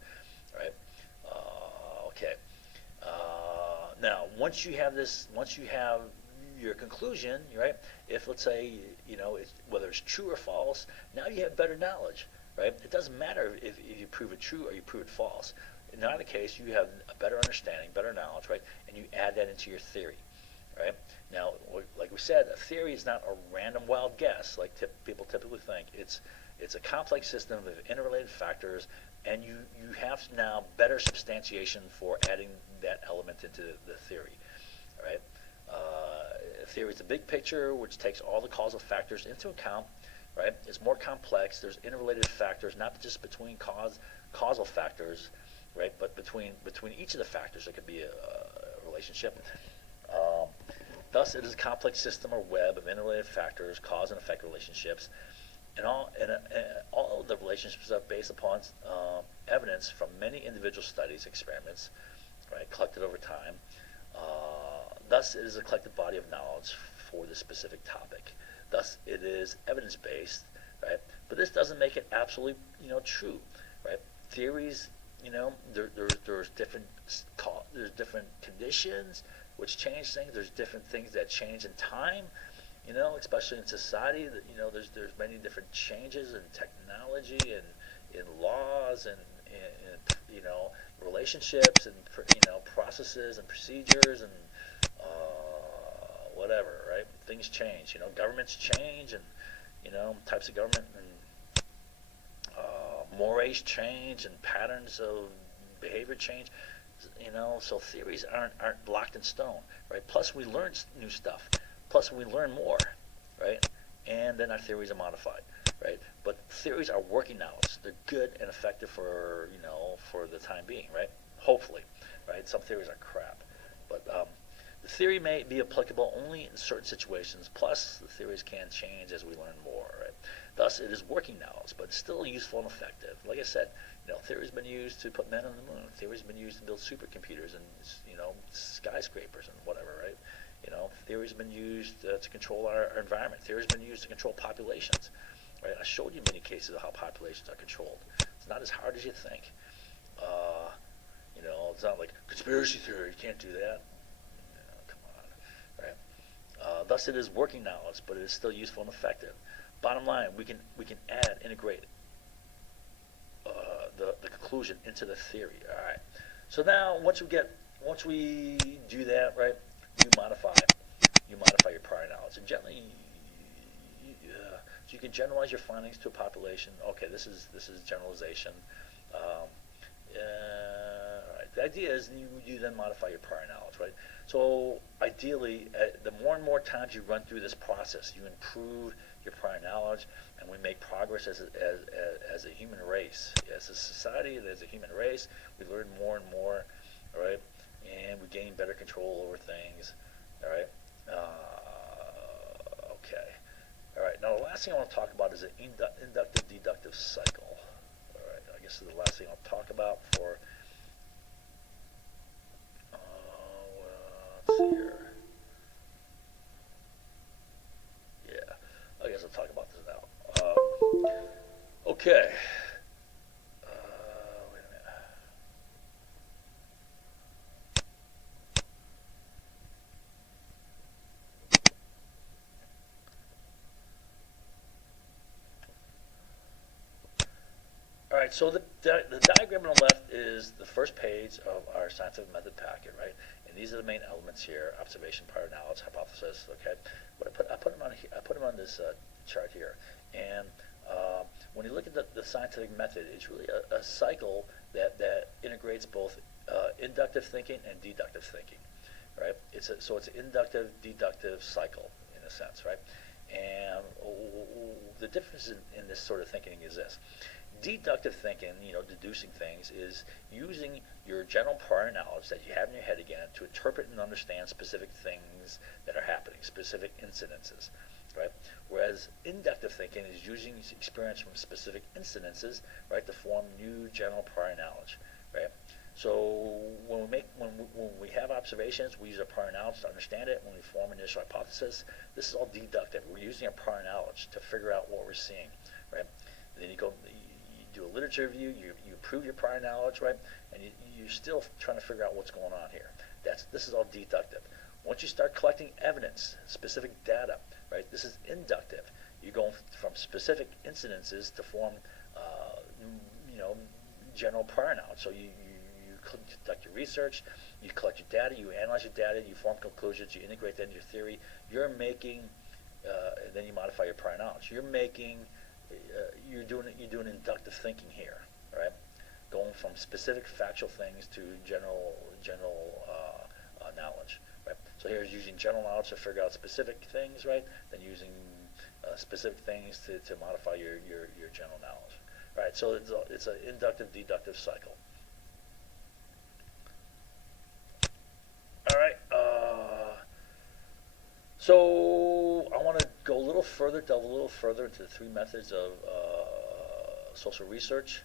right? Okay. Now, once you have your conclusion, right? If let's say whether it's true or false, now you have better knowledge, right? It doesn't matter if you prove it true or you prove it false. In either case, you have a better understanding, better knowledge, right? And you add that into your theory, right? Now, like we said, a theory is not a random wild guess like people typically think. It's a complex system of interrelated factors, and you have now better substantiation for adding that element into the theory, right? Theory is a big picture which takes all the causal factors into account, right? It's more complex. There's interrelated factors, not just between causal factors, right? But between each of the factors, there could be a relationship. Thus, it is a complex system or web of interrelated factors, cause and effect relationships, and all of the relationships are based upon evidence from many individual studies, experiments, right, collected over time. Thus, it is a collective body of knowledge for this specific topic. Thus, it is evidence-based, right? But this doesn't make it absolutely, true, right? Theories, there's different There's different conditions which change things. There's different things that change in time. Especially in society, there's many different changes in technology and in laws and relationships and processes and procedures and whatever, right? Things change. Governments change and types of government and mores change and patterns of behavior change. So theories aren't locked in stone, right? Plus we learn new stuff. Plus we learn more, right? And then our theories are modified, right? But theories are working knowledge. They're good and effective for for the time being, right? Hopefully, right? Some theories are crap, but the theory may be applicable only in certain situations. Plus, the theories can change as we learn more, right? Thus, it is working knowledge, but it's still useful and effective. Like I said, theory's been used to put men on the moon. Theory's been used to build supercomputers and skyscrapers and whatever, right? Theory's been used to control our environment. Theory's been used to control populations, right? I showed you many cases of how populations are controlled. It's not as hard as you think. It's not like conspiracy theory. You can't do that. Come on, right? Thus, it is working knowledge, but it is still useful and effective. Bottom line, we can integrate the conclusion into the theory. All right. So now, once we do that, right? You modify your prior knowledge, and gently, so you can generalize your findings to a population. Okay, this is generalization. Right. The idea is you then modify your prior knowledge, right? So ideally, the more and more times you run through this process, you improve your prior knowledge, and we make progress as a human race, as a society, and as a human race. We learn more and more, all right, and we gain better control over things, all right. Okay, all right. Now the last thing I want to talk about is an inductive-deductive cycle. All right, I guess this is the last thing I'll talk about for. Let's see here. Yeah, I guess I'll talk about this now. Okay. Wait a minute. All right, so the diagram on the left is the first page of our scientific method packet, right? And these are the main elements here: observation, prior knowledge, hypothesis. Okay, but I put them on here, I put them on this chart here, and when you look at the scientific method, it's really a cycle that integrates both inductive thinking and deductive thinking, right? So it's an inductive deductive cycle in a sense, right? And the difference in this sort of thinking is this. Deductive thinking, deducing things, is using your general prior knowledge that you have in your head again to interpret and understand specific things that are happening, specific incidences, right? Whereas inductive thinking is using experience from specific incidences, right, to form new general prior knowledge, right? So when we have observations, we use our prior knowledge to understand it. When we form an initial hypothesis, this is all deductive. We're using our prior knowledge to figure out what we're seeing, right? And then you do a literature review, you prove your prior knowledge, right? And you're still trying to figure out what's going on here. This is all deductive. Once you start collecting evidence, specific data, right? This is inductive. You're going from specific incidences to form, general prior knowledge. So you conduct your research, you collect your data, you analyze your data, you form conclusions, you integrate that into your theory. You're making, and then you modify your prior knowledge. You're doing inductive thinking here, right? Going from specific factual things to general knowledge, right? So here's using general knowledge to figure out specific things, right? Then using specific things to modify your general knowledge, right? So it's an inductive deductive cycle. All right. So I want to go a little further, delve a little further into the three methods of social research.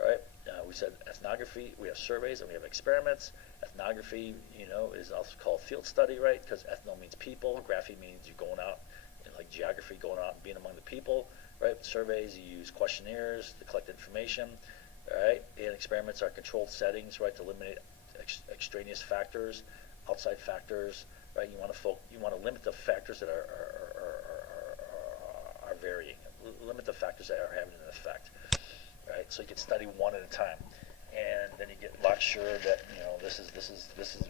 All right. We said ethnography, we have surveys, and we have experiments. Ethnography, is also called field study, right? Because ethno means people, graphy means you're going out, like geography, going out and being among the people, right? Surveys, you use questionnaires to collect information, all right? And experiments are controlled settings, right, to eliminate extraneous factors, outside factors, right? You want to limit the factors that are varying, limit the factors that are having an effect, right? So you can study one at a time, and then you get a lot sure that this is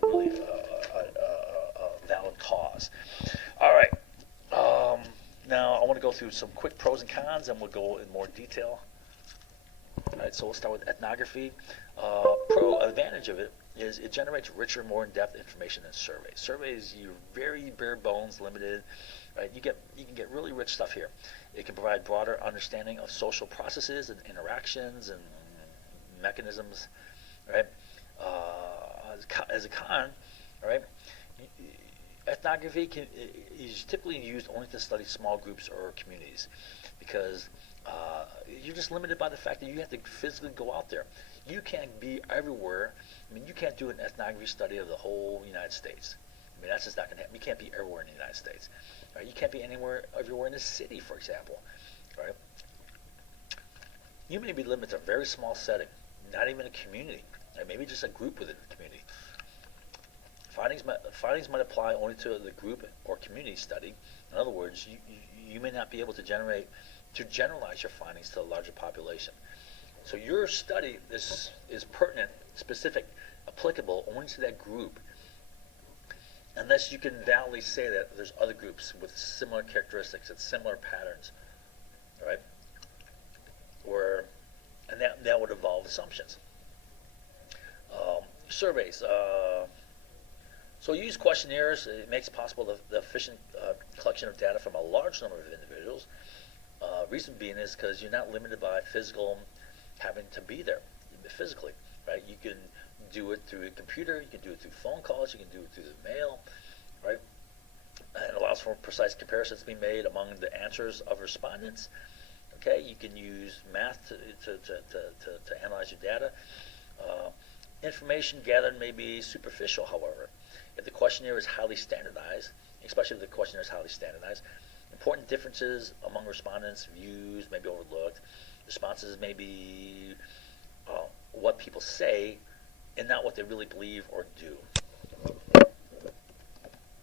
really a valid cause. All right. Now I want to go through some quick pros and cons, and we'll go in more detail. All right, so we'll start with ethnography. Pro advantage of it is it generates richer, more in-depth information than surveys. Surveys, you're very bare bones, limited. Right? You can get really rich stuff here. It can provide broader understanding of social processes and interactions and mechanisms. Right? As a con, all right, ethnography is typically used only to study small groups or communities because you're just limited by the fact that you have to physically go out there. You can't be everywhere. I mean, you can't do an ethnography study of the whole United States. I mean, that's just not going to happen. You can't be everywhere in the United States. Right? You can't be everywhere in the city, for example. Right? You may be limited to a very small setting, not even a community, or maybe just a group within the community. Findings might apply only to the group or community study. In other words, you may not be able to generalize your findings to a larger population. So your study is pertinent, specific, applicable only to that group, unless you can validly say that there's other groups with similar characteristics and similar patterns, right? And that would involve assumptions. Surveys. So use questionnaires. It makes possible the efficient collection of data from a large number of individuals. Reason being is because you're not limited by physical having to be there physically, right? You can do it through a computer, you can do it through phone calls, you can do it through the mail, right? And it allows for precise comparisons to be made among the answers of respondents. Okay, you can use math to analyze your data. Information gathered may be superficial, however. If the questionnaire is highly standardized, especially if the questionnaire is highly standardized, important differences among respondents' views may be overlooked. Responses may be what people say and not what they really believe or do.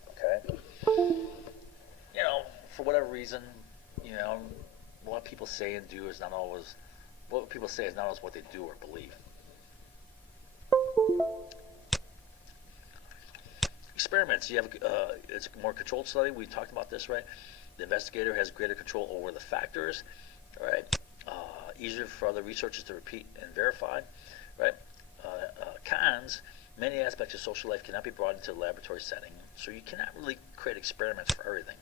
Okay? For whatever reason, what people say and do is not always what people say is not always what they do or believe. Experiments. You have it's a more controlled study. We talked about this, right? The investigator has greater control over the factors, right? Easier for other researchers to repeat and verify, right? Cons. Many aspects of social life cannot be brought into the laboratory setting, so you cannot really create experiments for everything.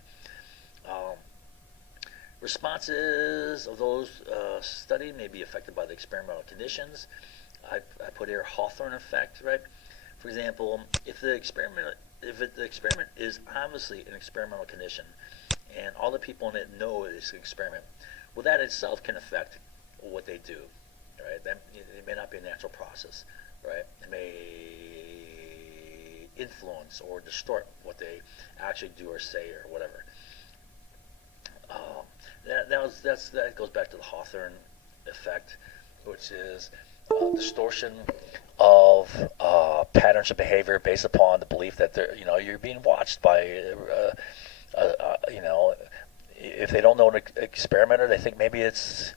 Responses of those studied may be affected by the experimental conditions. I put here Hawthorne effect, right? For example, if the experiment is obviously an experimental condition, and all the people in it know it's an experiment, well, that itself can affect what they do, right? It may not be a natural process, right? It may influence or distort what they actually do or say or whatever. That goes back to the Hawthorne effect, which is distortion of patterns of behavior based upon the belief that you're being watched by if they don't know an experimenter, they think maybe it's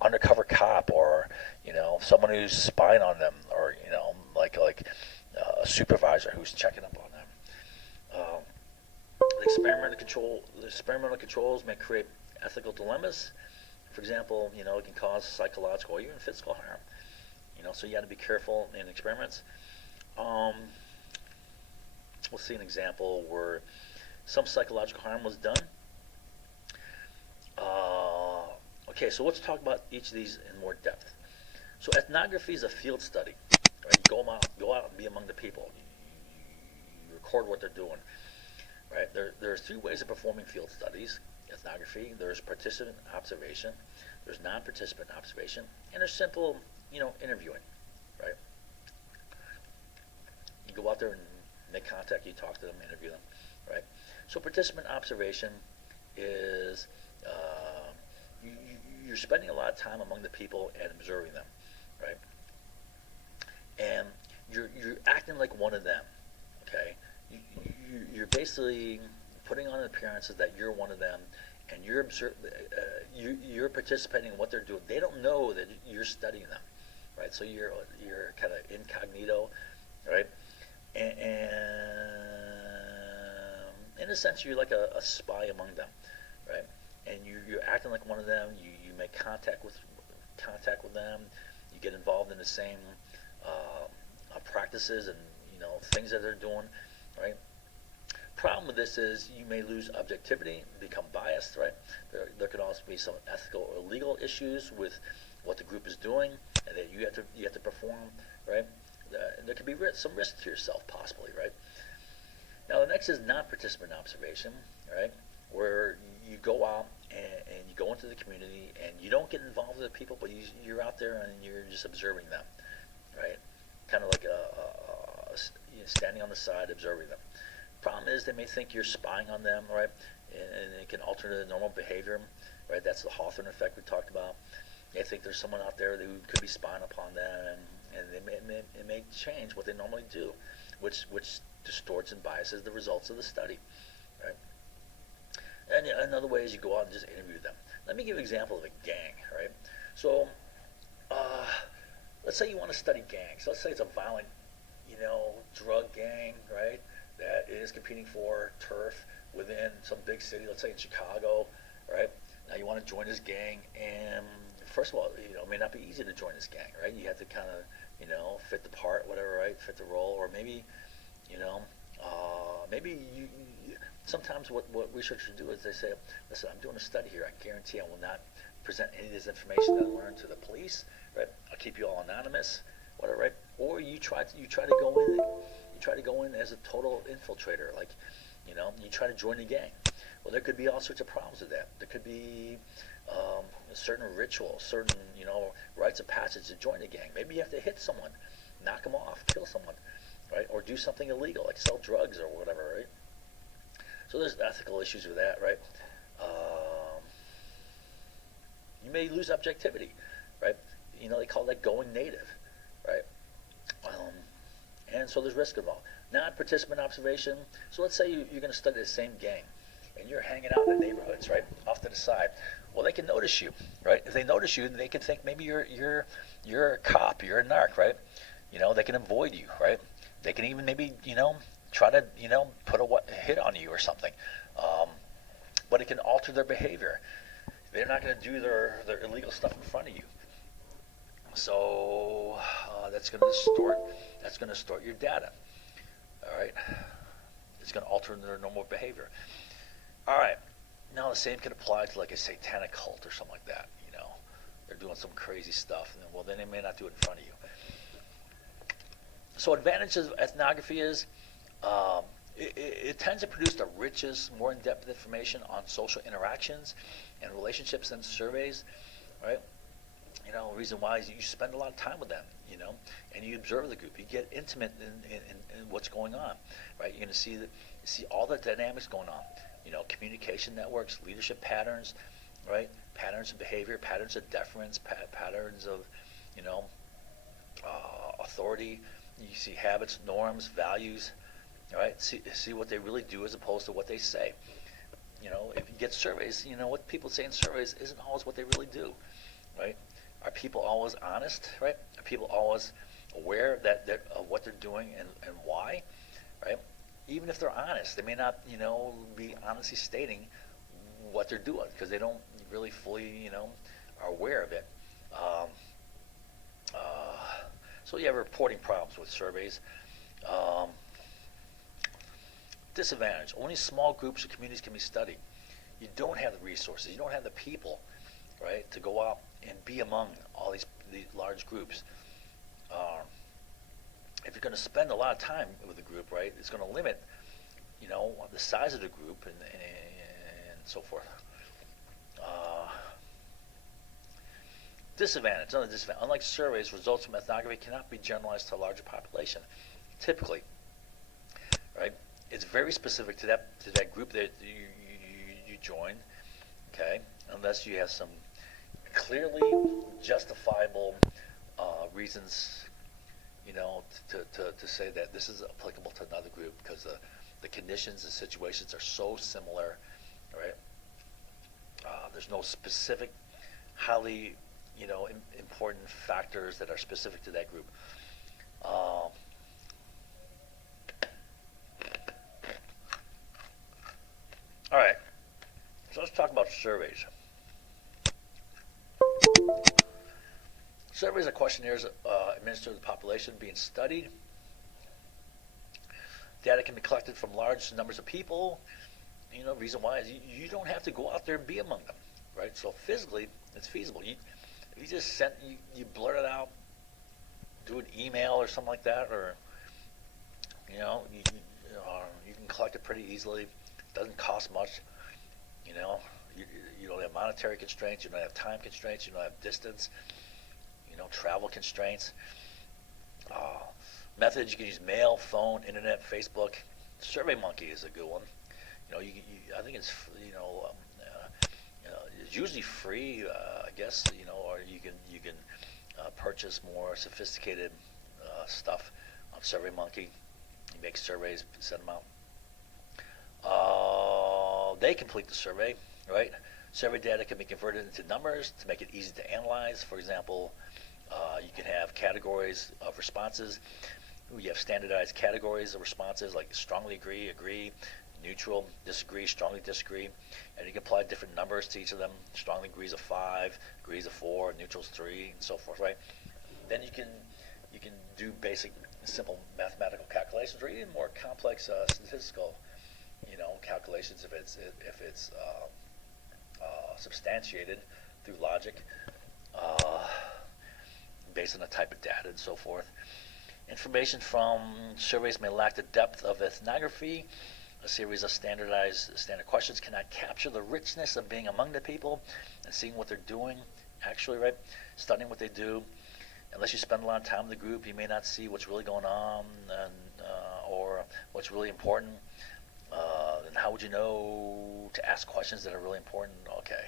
undercover cop or someone who's spying on them or like a supervisor who's checking up on them. The experimental controls may create ethical dilemmas. For example, it can cause psychological or even physical harm. So you got to be careful in experiments. We'll see an example where some psychological harm was done. Okay, so let's talk about each of these in more depth. So ethnography is a field study. Right? You go out and be among the people. You record what they're doing. Right? There's three ways of performing field studies. Ethnography. There's participant observation. There's non-participant observation, and there's simple, interviewing. Right? You go out there and make contact. You talk to them, interview them. Right? So participant observation is you're spending a lot of time among the people and observing them, right? acting like one of them. Okay, you're basically putting on appearances that you're one of them, and you're participating in what they're doing. They don't know that you're studying them, right? So you're kind of incognito, right? And in a sense, you're like a spy among them, right? And you're acting like one of them. You make contact with them. You get involved in the same practices and things that they're doing, right? Problem with this is you may lose objectivity, become biased, right? There can also be some ethical or legal issues with what the group is doing, and that you have to perform, right? There could be some risk to yourself, possibly, right? Now the next is non-participant observation, right? Where you go out and you go into the community and you don't get involved with the people, but you're out there and you're just observing them, right? Kind of like standing on the side observing them. Problem is they may think you're spying on them, right? And it can alter the normal behavior, right? That's the Hawthorne effect we talked about. They think there's someone out there who could be spying upon them, and it may change what they normally do, which distorts and biases the results of the study, right? And another way is you go out and just interview them. Let me give an example of a gang, right? So let's say you want to study gangs. Let's say it's a violent, drug gang, right, that is competing for turf within some big city, let's say in Chicago, right? Now you want to join this gang, and first of all, it may not be easy to join this gang, right? You have to kind of, fit the part, whatever, right? Fit the role, or maybe, maybe sometimes what researchers do is they say, listen, I'm doing a study here. I guarantee I will not present any of this information that I learned to the police, right? I'll keep you all anonymous, whatever, right? Or you try to go in as a total infiltrator, like, you try to join the gang. Well, there could be all sorts of problems with that. There could be certain rituals, certain, rites of passage to join the gang. Maybe you have to hit someone, knock them off, kill someone, right? Or do something illegal, like sell drugs or whatever, right? So there's ethical issues with that, right? You may lose objectivity, right? They call that going native, right? And so there's risk involved. Non-participant observation. So let's say you're going to study the same gang, and you're hanging out in the neighborhoods, right, off to the side. Well, they can notice you, right? If they notice you, they can think maybe you're a cop, you're a narc, right? They can avoid you, right? They can even maybe try to put a hit on you or something. But it can alter their behavior. They're not going to do their illegal stuff in front of you. So that's going to distort your data. All right, it's going to alter their normal behavior. All right, now the same can apply to like a satanic cult or something like that. They're doing some crazy stuff, and then they may not do it in front of you. So advantages of ethnography is it tends to produce the richest, more in-depth information on social interactions and relationships than surveys, right? The reason why is you spend a lot of time with them, and you observe the group. You get intimate in what's going on, right? You're going to see all the dynamics going on, communication networks, leadership patterns, right? Patterns of behavior, patterns of deference, patterns of, authority. You see habits, norms, values, right? See what they really do as opposed to what they say. If you get surveys, what people say in surveys isn't always what they really do, right? Are people always honest, right? Are people always aware of what they're doing and why, right? Even if they're honest, they may not, be honestly stating what they're doing because they don't really fully, are aware of it. So you have reporting problems with surveys. Disadvantage: only small groups or communities can be studied. You don't have the resources. You don't have the people, right, to go out and be among all these large groups. If you're going to spend a lot of time with a group, right, it's going to limit, the size of the group and so forth. Disadvantage. Another disadvantage. Unlike surveys, results from ethnography cannot be generalized to a larger population. Typically, right, it's very specific to that group that you join. Okay, unless you have some clearly justifiable reasons, to to say that this is applicable to another group because the conditions and situations are so similar, right? There's no specific, highly, important factors that are specific to that group. All right, so let's talk about surveys. Surveys are questionnaires administered to the population being studied. Data can be collected from large numbers of people. Reason why is you don't have to go out there and be among them, right? So physically, it's feasible. You just you blurt it out, do an email or something like that, or you can collect it pretty easily. It doesn't cost much. You don't have monetary constraints. You don't have time constraints. You don't have distance. Travel constraints. Methods you can use: mail, phone, internet, Facebook. SurveyMonkey is a good one. I think it's it's usually free, I guess. Or you can purchase more sophisticated stuff on SurveyMonkey. You make surveys, send them out. They complete the survey, right? Survey data can be converted into numbers to make it easy to analyze. For example, you can have categories of responses. You have standardized categories of responses like strongly agree, neutral, disagree, strongly disagree, and you can apply different numbers to each of them. Strongly agrees a 5, agrees a 4, neutral's 3, and so forth, right? Then you can do basic, simple mathematical calculations, or even more complex statistical, calculations if it's substantiated through logic, based on the type of data and so forth. Information from surveys may lack the depth of ethnography. A series of standard questions cannot capture the richness of being among the people and seeing what they're doing, actually, right? Studying what they do. Unless you spend a lot of time in the group, you may not see what's really going on or what's really important. And how would you know to ask questions that are really important? Okay.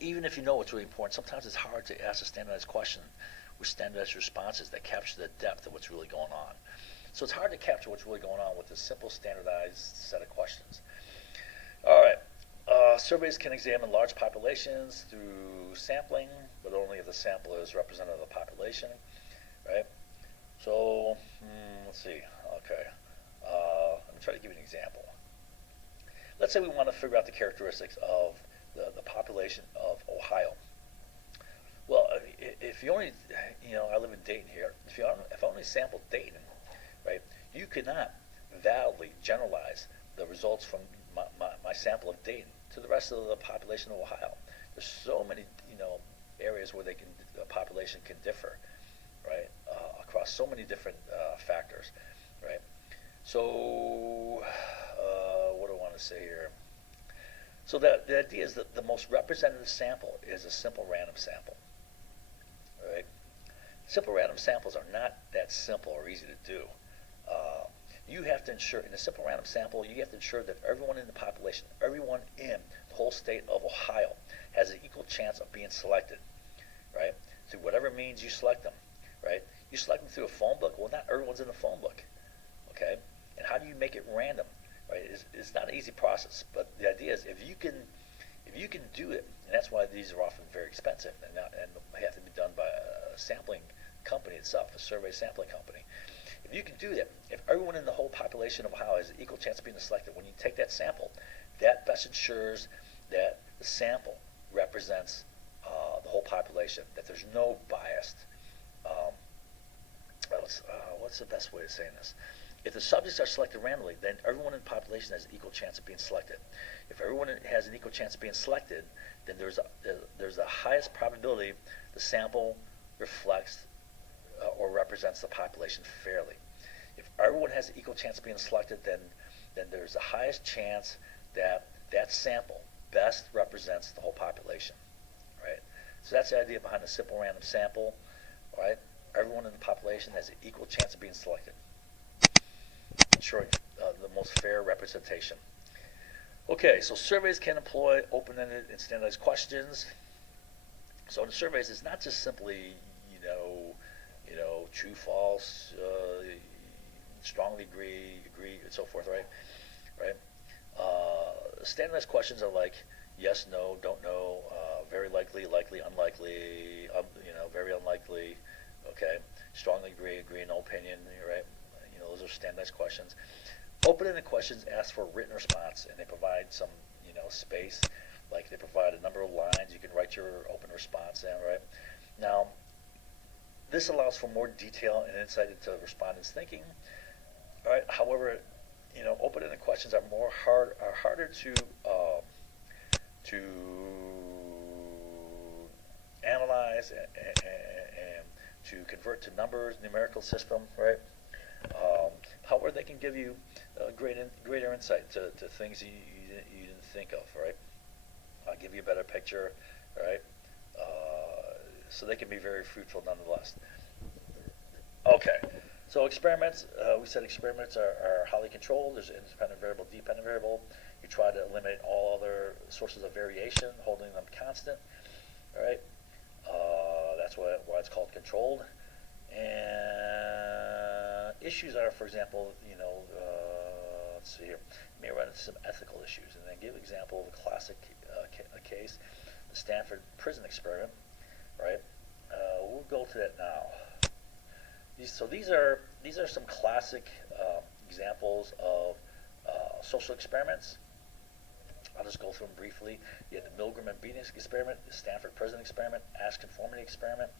Even if you know what's really important, sometimes it's hard to ask a standardized question with standardized responses that capture the depth of what's really going on. So it's hard to capture what's really going on with a simple standardized set of questions. All right. Surveys can examine large populations through sampling, but only if the sample is representative of the population, right? So, let's see. Okay. Let me try to give you an example. Let's say we want to figure out the characteristics of the population of Ohio. Well, if you only, I live in Dayton here. If I only sampled Dayton, right, you could not validly generalize the results from my sample of Dayton to the rest of the population of Ohio. There's so many, areas where the population can differ, right, across so many different factors, right. So, what do I want to say here? So the idea is that the most representative sample is a simple random sample. Right? Simple random samples are not that simple or easy to do. You have to ensure, in a simple random sample, you have to ensure that everyone in the population, everyone in the whole state of Ohio has an equal chance of being selected, right? Through whatever means you select them, right? You select them through a phone book. Well, not everyone's in the phone book, okay? And how do you make it random, right? It's not an easy process, but the idea is if you can do it, and that's why these are often very expensive and have to be done by a sampling company itself, a survey sampling company. If you can do that, if everyone in the whole population of Ohio has an equal chance of being selected, when you take that sample, that best ensures that the sample represents the whole population, that there's no bias. What's the best way of saying this? If the subjects are selected randomly, then everyone in the population has an equal chance of being selected. If everyone has an equal chance of being selected, then there's the highest probability the sample reflects or represents the population fairly. If everyone has an equal chance of being selected, then there's the highest chance that that sample best represents the whole population, right? So that's the idea behind a simple random sample, right? Everyone in the population has an equal chance of being selected, ensuring the most fair representation. Okay, so surveys can employ open-ended and standardized questions. So in surveys, it's not just simply, true, false, strongly agree, and so forth, right? Right. Standardized questions are like yes, no, don't know, very likely, likely, unlikely, very unlikely. Okay, strongly agree, no opinion, right? Those are standardized questions. Open-ended questions ask for a written response, and they provide some, space. Like they provide a number of lines. You can write your open response in, right? Now, this allows for more detail and insight into the respondent's thinking. All right. However, open-ended questions are harder to analyze and to convert to numbers, numerical system, right? However, they can give you greater insight to things you didn't think of, right? Give you a better picture, right? So they can be very fruitful nonetheless. Okay, so experiments, we said experiments are highly controlled. There's an independent variable, dependent variable. You try to eliminate all other sources of variation, holding them constant, all right? That's why it's called controlled. And issues are, for example, let's see here, you may run into some ethical issues. And then give an example of a classic case, the Stanford prison experiment, right? We'll go to that now. These are some classic examples of social experiments. I'll just go through them briefly. You had the Milgram and Bean experiment, the Stanford prison experiment, Asch conformity experiment,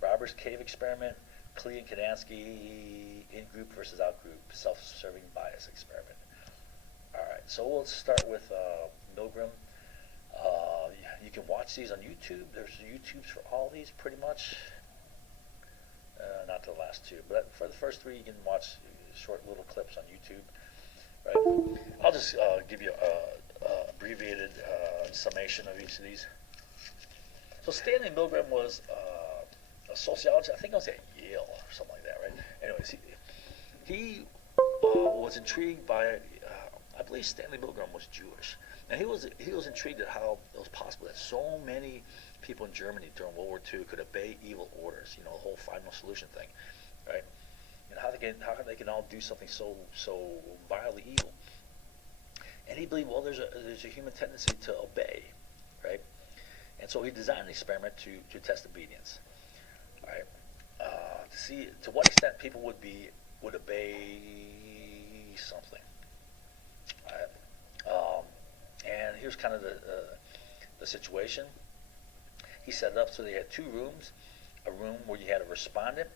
Robbers Cave experiment, Klee and Kadansky in-group versus out-group self-serving bias experiment. All right, so we'll start with Milgram. You can watch these on YouTube. There's YouTubes for all these pretty much. Not the last two, but for the first three, you can watch short little clips on YouTube. Right? I'll just give you a abbreviated summation of each of these. So Stanley Milgram was a sociologist. I think it was at Yale or something like that, right? Anyways, he was intrigued by. I believe Stanley Milgram was Jewish, and he was intrigued at how it was possible that so many people in Germany during World War II could obey evil orders. The whole final solution thing, right? And how they can all do something so vilely evil. And he believed, well, there's a human tendency to obey, right? And so he designed an experiment to test obedience, right? To see to what extent people would obey something. Right? And here's kind of the situation. He set it up so they had two rooms, a room where you had a respondent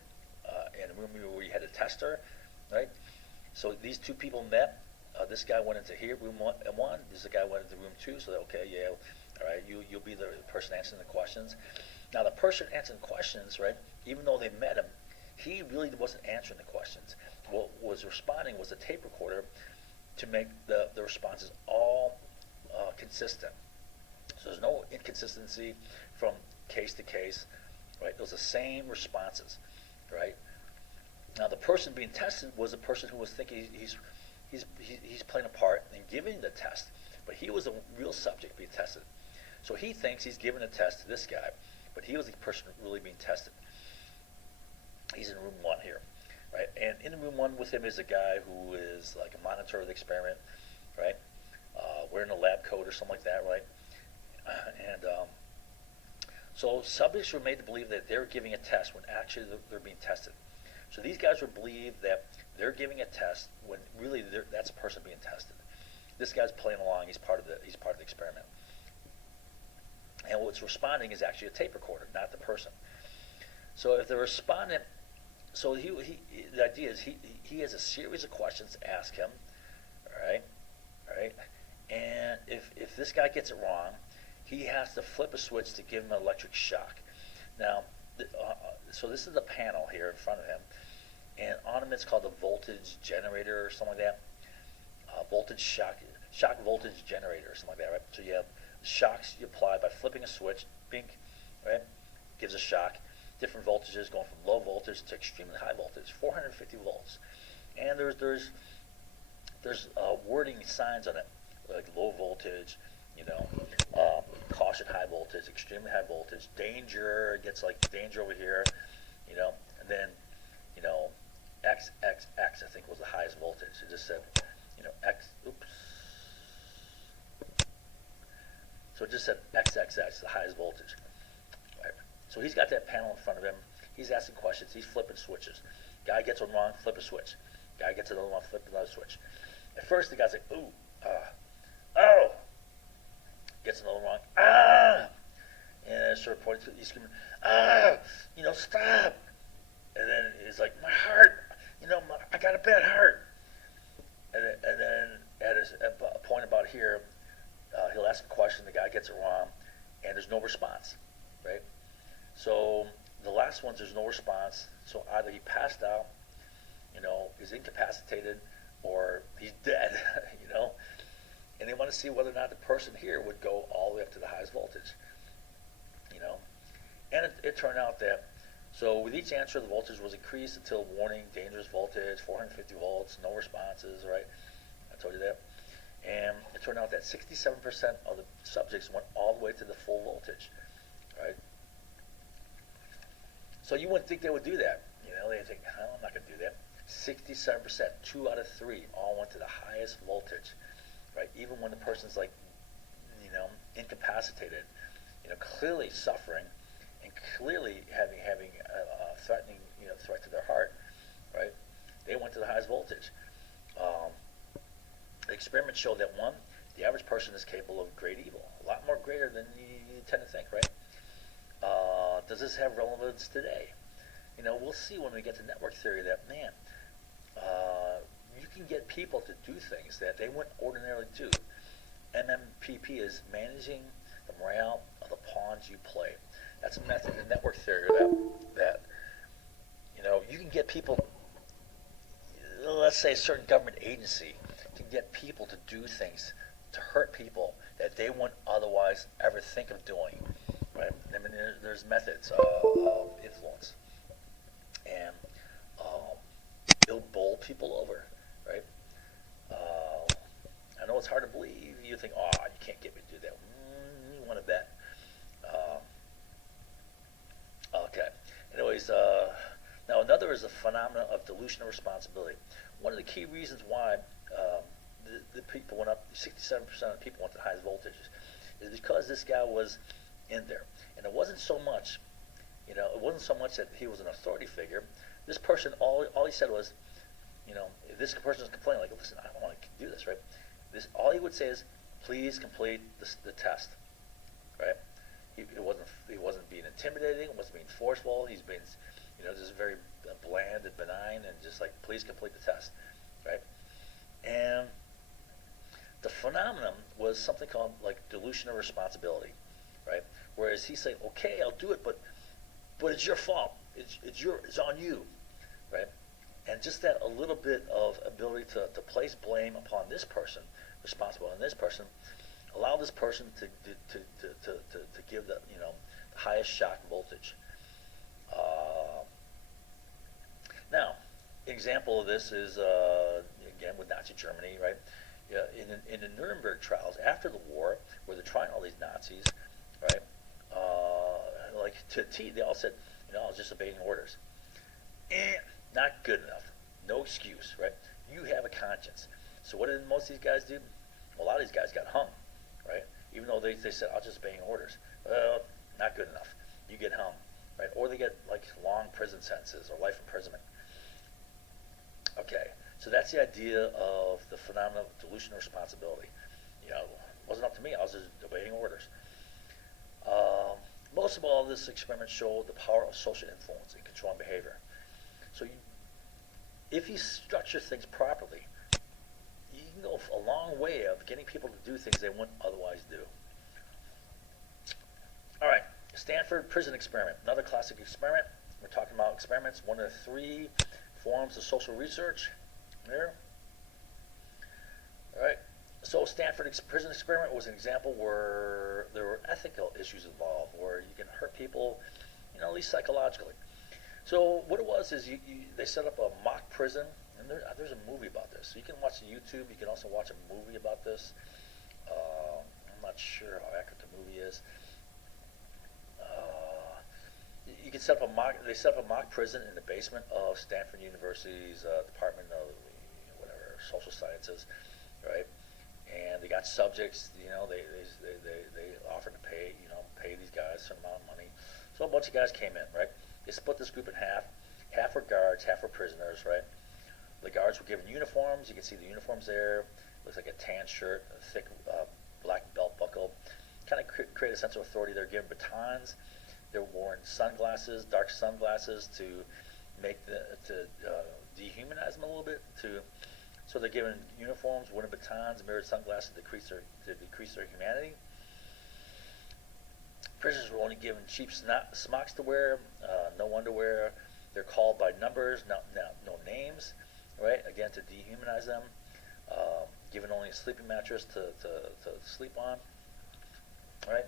and a room where you had a tester, right? So these two people met. This guy went into here, room one. This guy went into room two. So okay, yeah, all right, you'll be the person answering the questions. Now the person answering questions, right? Even though they met him, he really wasn't answering the questions. What was responding was a tape recorder to make the responses all consistent. So there's no inconsistency from case to case, right? It was the same responses, right? Now the person being tested was a person who was thinking he's playing a part in giving the test, but he was a real subject being tested. So he thinks he's giving a test to this guy, but he was the person really being tested. He's in room one here, right? And in room one with him is a guy who is like a monitor of the experiment, right? Wearing a lab coat or something like that, right? And so subjects were made to believe that they're giving a test when actually they're being tested. So these guys would believe that they're giving a test when really that's a person being tested. This guy's playing along. He's part of the experiment. And what's responding is actually a tape recorder, not the person. So if the respondent, so the idea is he has a series of questions to ask him, all right, and if this guy gets it wrong, he has to flip a switch to give him an electric shock. Now, so this is the panel here in front of him, and on him it's called the voltage generator or something like that. Voltage shock voltage generator or something like that, right? So you have shocks you apply by flipping a switch, bink, right? Gives a shock. Different voltages going from low voltage to extremely high voltage, 450 volts. And there's wording signs on it, like low voltage, caution, high voltage, extremely high voltage, danger, it gets like danger over here, and then, XXX, I think was the highest voltage. It just said, X, oops. So it just said XXX, the highest voltage. Right? So he's got that panel in front of him. He's asking questions. He's flipping switches. Guy gets one wrong, flip a switch. Guy gets another one, flip another switch. At first, the guy's like, ooh, oh. Gets another wrong, and sort of pointing to, he's screaming, stop. And then he's like, my heart, I got a bad heart. And then at a point about here, he'll ask a question, the guy gets it wrong, and there's no response, right? So the last one's there's no response, so either he passed out, he's incapacitated, or he's dead, and they want to see whether or not the person here would go all the way up to the highest voltage, and it turned out that, so with each answer the voltage was increased until warning, dangerous voltage, 450 volts, no responses, right? I told you that. And it turned out that 67% of the subjects went all the way to the full voltage, right? So you wouldn't think they would do that. They think, I'm not going to do that. 67%, 2 out of 3, all went to the highest voltage, right? Even when the person's like, incapacitated, clearly suffering, and clearly having a threatening, threat to their heart, right? They went to the highest voltage. The experiment showed that the average person is capable of great evil, a lot more greater than you tend to think, right? Does this have relevance today? We'll see when we get to network theory that, you can get people to do things that they wouldn't ordinarily do. MMPP is managing the morale of the pawns you play. That's a method in network theory that you can get people, let's say a certain government agency, to get people to do things to hurt people that they wouldn't otherwise ever think of doing. Right? There's methods of influence, and it'll bowl people over, right? I know it's hard to believe. You think, you can't get me to do that. You want to bet? Okay. Anyways, now another is the phenomenon of delusion of responsibility. One of the key reasons why the people went up, 67% of the people went to the highest voltages, is because this guy was in there. And it wasn't so much, that he was an authority figure. This person, all he said was, if this person was complaining, like, listen, I don't want to do this, right? All he would say is, please complete the test, right? He wasn't being intimidating, wasn't being forceful. He's being, just very bland and benign, and just like, please complete the test, right? And the phenomenon was something called like delusion of responsibility, right? Whereas he's saying, okay, I'll do it, but it's your fault. It's on you, right? And just that a little bit of ability to place blame upon this person, responsible on this person, allow this person to give the highest shock voltage. Now, example of this is again with Nazi Germany, right? In the Nuremberg trials after the war, where they're trying all these Nazis, right? Like to a T, they all said, I was just obeying orders. Not good enough. No excuse, right? You have a conscience. So what did most of these guys do? Well, a lot of these guys got hung, right? Even though they said, I was just obeying orders. Well, not good enough. You get hung, right? Or they get like long prison sentences or life imprisonment. Okay, so that's the idea of the phenomenon of delusion of responsibility. It wasn't up to me. I was just obeying orders. Most of all, this experiment showed the power of social influence in controlling behavior. So if you structure things properly, you can go a long way of getting people to do things they wouldn't otherwise do. All right, Stanford prison experiment, another classic experiment. We're talking about experiments, one of the 3 forms of social research. There. All right. So Stanford prison experiment was an example where there were ethical issues involved, where you can hurt people, at least psychologically. So what it was is they set up a mock prison, and there's a movie about this. So you can watch on YouTube. You can also watch a movie about this. I'm not sure how accurate the movie is. Uh, you can set up a mock. They set up a mock prison in the basement of Stanford University's Department of whatever social sciences, right? And they got subjects. They offered to pay these guys some amount of money. So a bunch of guys came in, right? They split this group in half. Half were guards, half were prisoners, right? The guards were given uniforms. You can see the uniforms there. Looks like a tan shirt, a thick black belt buckle. Kind of create a sense of authority. They're given batons. They're wearing sunglasses, dark sunglasses, to dehumanize them a little bit. So they're given uniforms, wooden batons, mirrored sunglasses to decrease their humanity. Prisoners were only given cheap smocks to wear, no underwear. They're called by numbers, no names, right? Again, to dehumanize them. Given only a sleeping mattress to sleep on, right?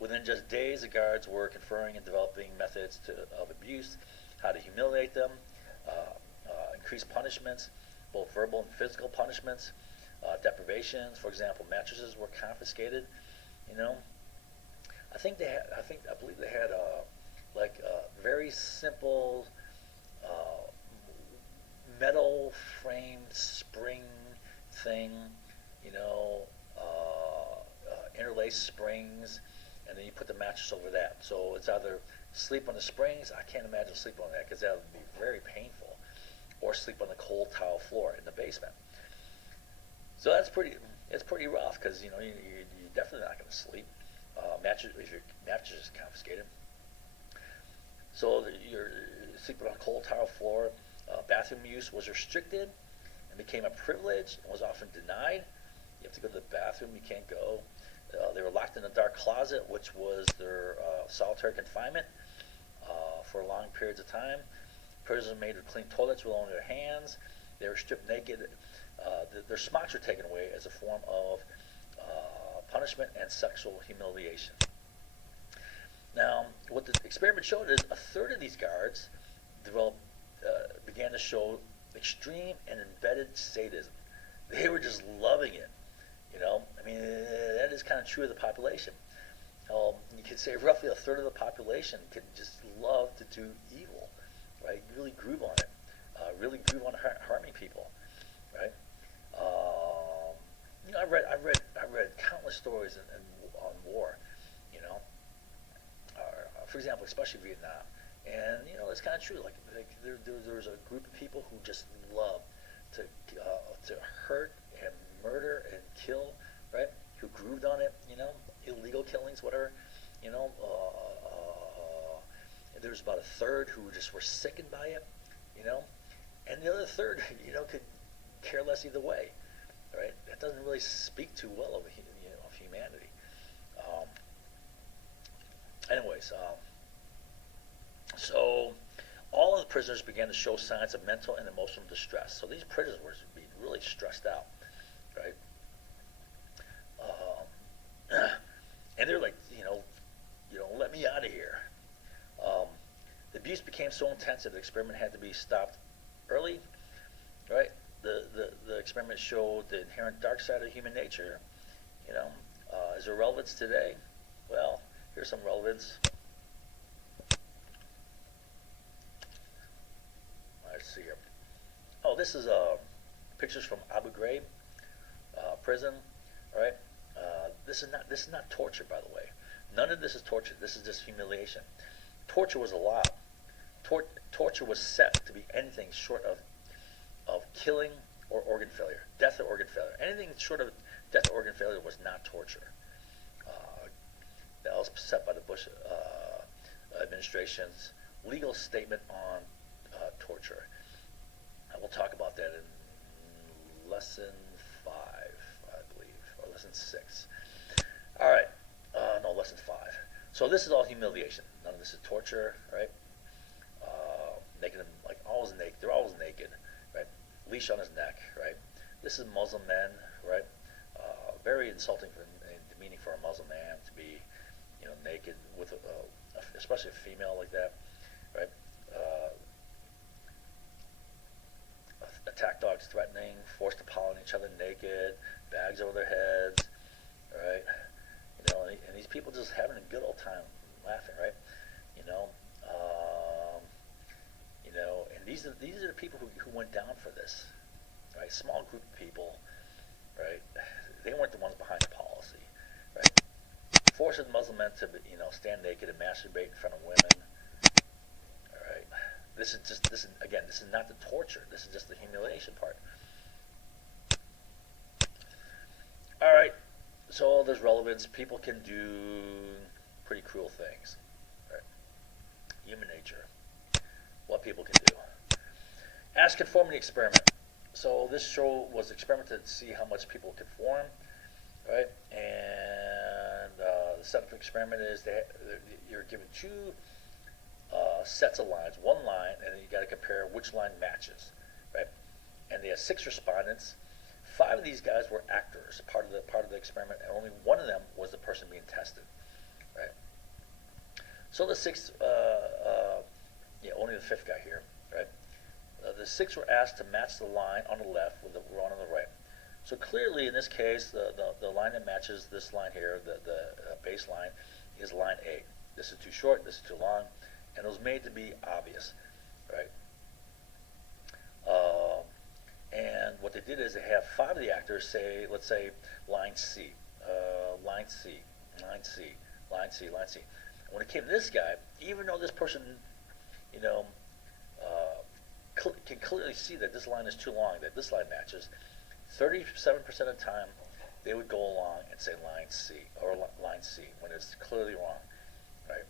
Within just days, the guards were conferring and developing methods of abuse, how to humiliate them, increase punishments, both verbal and physical punishments, deprivations. For example, mattresses were confiscated. I believe they had a very simple metal framed spring thing, interlaced springs, and then you put the mattress over that. So it's either sleep on the springs. I can't imagine sleep on that because that would be very painful, or sleep on the cold tile floor in the basement. So it's pretty rough because you're definitely not going to sleep. If your mattress is confiscated. So you're sleeping on a cold tile floor. Bathroom use was restricted and became a privilege and was often denied. You have to go to the bathroom, you can't go. They were locked in a dark closet, which was their solitary confinement for long periods of time. Prisoners made to clean toilets with only their hands. They were stripped naked. Their smocks were taken away as a form of punishment and sexual humiliation. Now, what the experiment showed is a third of these guards began to show extreme and embedded sadism. They were just loving it. That is kind of true of the population. You could say roughly a third of the population could just love to do evil, right? Really groove on it. Really groove on harming people, right? I've read countless stories on war. For example, especially Vietnam, and it's kind of true. Like there's a group of people who just love to hurt and murder and kill, right? Who grooved on it, illegal killings, whatever, there's about a third who just were sickened by it, and the other third, could care less either way, right? That doesn't really speak too well of humanity. So all of the prisoners began to show signs of mental and emotional distress. So these prisoners were being really stressed out, right? And they're like, let me out of here. The abuse became so intense that the experiment had to be stopped early, right? The experiment showed the inherent dark side of human nature. Is there relevance today? Well, here's some relevance. Let's see here. Oh, this is pictures from Abu Ghraib prison. All right. This is not torture, by the way. None of this is torture. This is just humiliation. Torture was allowed. Torture was set to be anything short of killing or organ failure, death or organ failure. Anything short of death or organ failure was not torture. That was set by the Bush administration's legal statement on torture. And we'll talk about that in lesson 5, I believe, or lesson 6. All right. No, lesson 5. So this is all humiliation. None of this is torture, right? Making them always naked. They're always naked, right? Leash on his neck, right? This is Muslim men, right? Very insulting and demeaning for a Muslim man to be, naked with, especially a female like that, right? Attack dogs threatening, forced to pollen each other naked, bags over their heads, right? people just having a good old time laughing, right? You know, um, and these are the people who went down for this, right? Small group of people, right? They weren't the ones behind the policy, right? Forcing Muslim men to stand naked and masturbate in front of women. All right, this is not the torture. This is just the humiliation part. All right, so there's relevance. People can do pretty cruel things. Right? Human nature. What people can do. Ask conformity experiment. So this show was experimented to see how much people conform, right? And the setup experiment is that you're given two sets of lines, one line, and then you got to compare which line matches, right? And they had 6 respondents. 5 of these guys were actors, part of the experiment, and only one of them was the person being tested, right? So the 6, only the 5th guy here, right? The 6 were asked to match the line on the left with the one on the right. So clearly, in this case, the line that matches this line here, the baseline, is line A. This is too short, this is too long, and it was made to be obvious, right? And what they did is they have 5 of the actors say, let's say, line C, line C, line C, line C, line C. And when it came to this guy, even though this person, can clearly see that this line is too long, that this line matches, 37% of the time they would go along and say line C or line C when it's clearly wrong, right?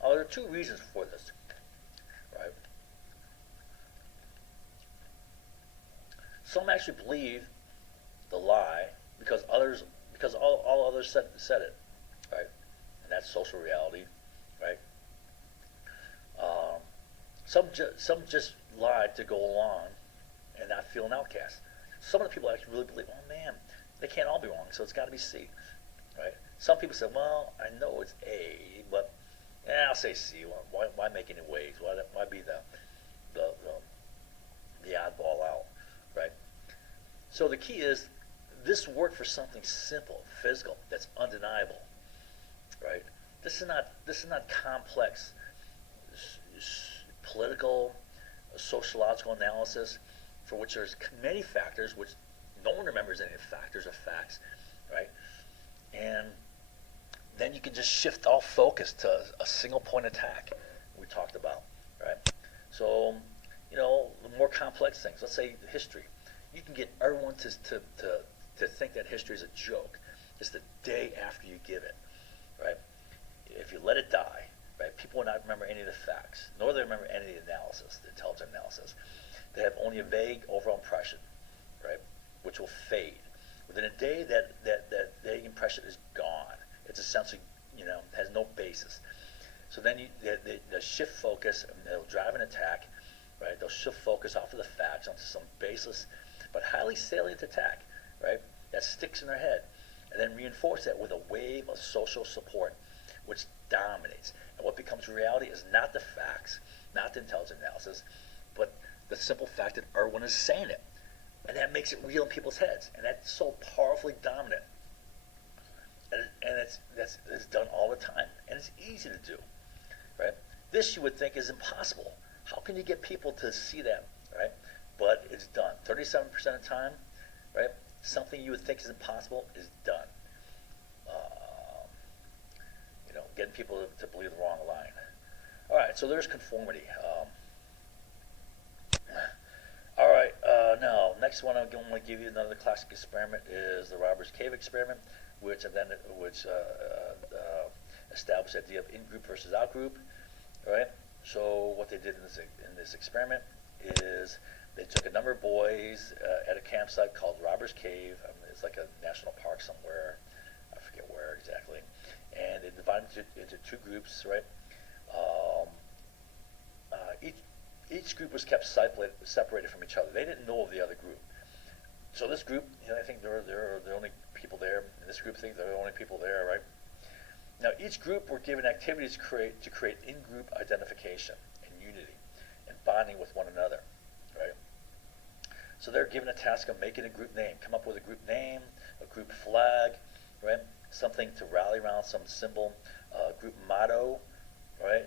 There are 2 reasons for this, right? Some actually believe the lie because all others said it, right? And that's social reality, right? Some just lied to go along and not feel an outcast. Some of the people actually really believe, oh man, they can't all be wrong, so it's got to be C, right? Some people say, well, I know it's A, but I'll say C. Why make any waves? Why be the oddball out, right? So the key is this worked for something simple, physical, that's undeniable, right? This is not complex political, sociological analysis for which there's many factors, which no one remembers any of the factors or facts, right? And then you can just shift all focus to a single point attack we talked about, right? So, the more complex things, let's say history, you can get everyone to think that history is a joke just the day after you give it, right? If you let it die, right, people will not remember any of the facts, nor do they remember any of the analysis, the intelligent analysis. They have only a vague overall impression, right, which will fade. Within a day, that vague impression is gone. It's essentially, has no basis. So then they'll shift focus and they'll drive an attack, right? They'll shift focus off of the facts onto some baseless but highly salient attack, right? That sticks in their head, and then reinforce that with a wave of social support, which dominates. And what becomes reality is not the facts, not the intelligent analysis, but the simple fact that everyone is saying it. And that makes it real in people's heads. And that's so powerfully dominant. And it's done all the time. And it's easy to do, right? This you would think is impossible. How can you get people to see that, right? But it's done. 37% of the time, right? Something you would think is impossible is done. Getting people to believe the wrong line. All right, so there's conformity. All right, now next one I'm going to give you another classic experiment is the Robbers Cave experiment, which established the idea of in-group versus out-group. All right. So what they did in this experiment is they took a number of boys at a campsite called Robbers Cave. It's like a national park somewhere. I forget where exactly. And they divided into 2 groups, right? Each group was kept separated from each other. They didn't know of the other group. So this group, I think they're the only people there. And this group thinks they're the only people there, right? Now each group were given activities to create in-group identification and unity and bonding with one another, right? So they're given a task of making a group name, come up with a group name, a group flag, right? Something to rally around, some symbol, a group motto, right?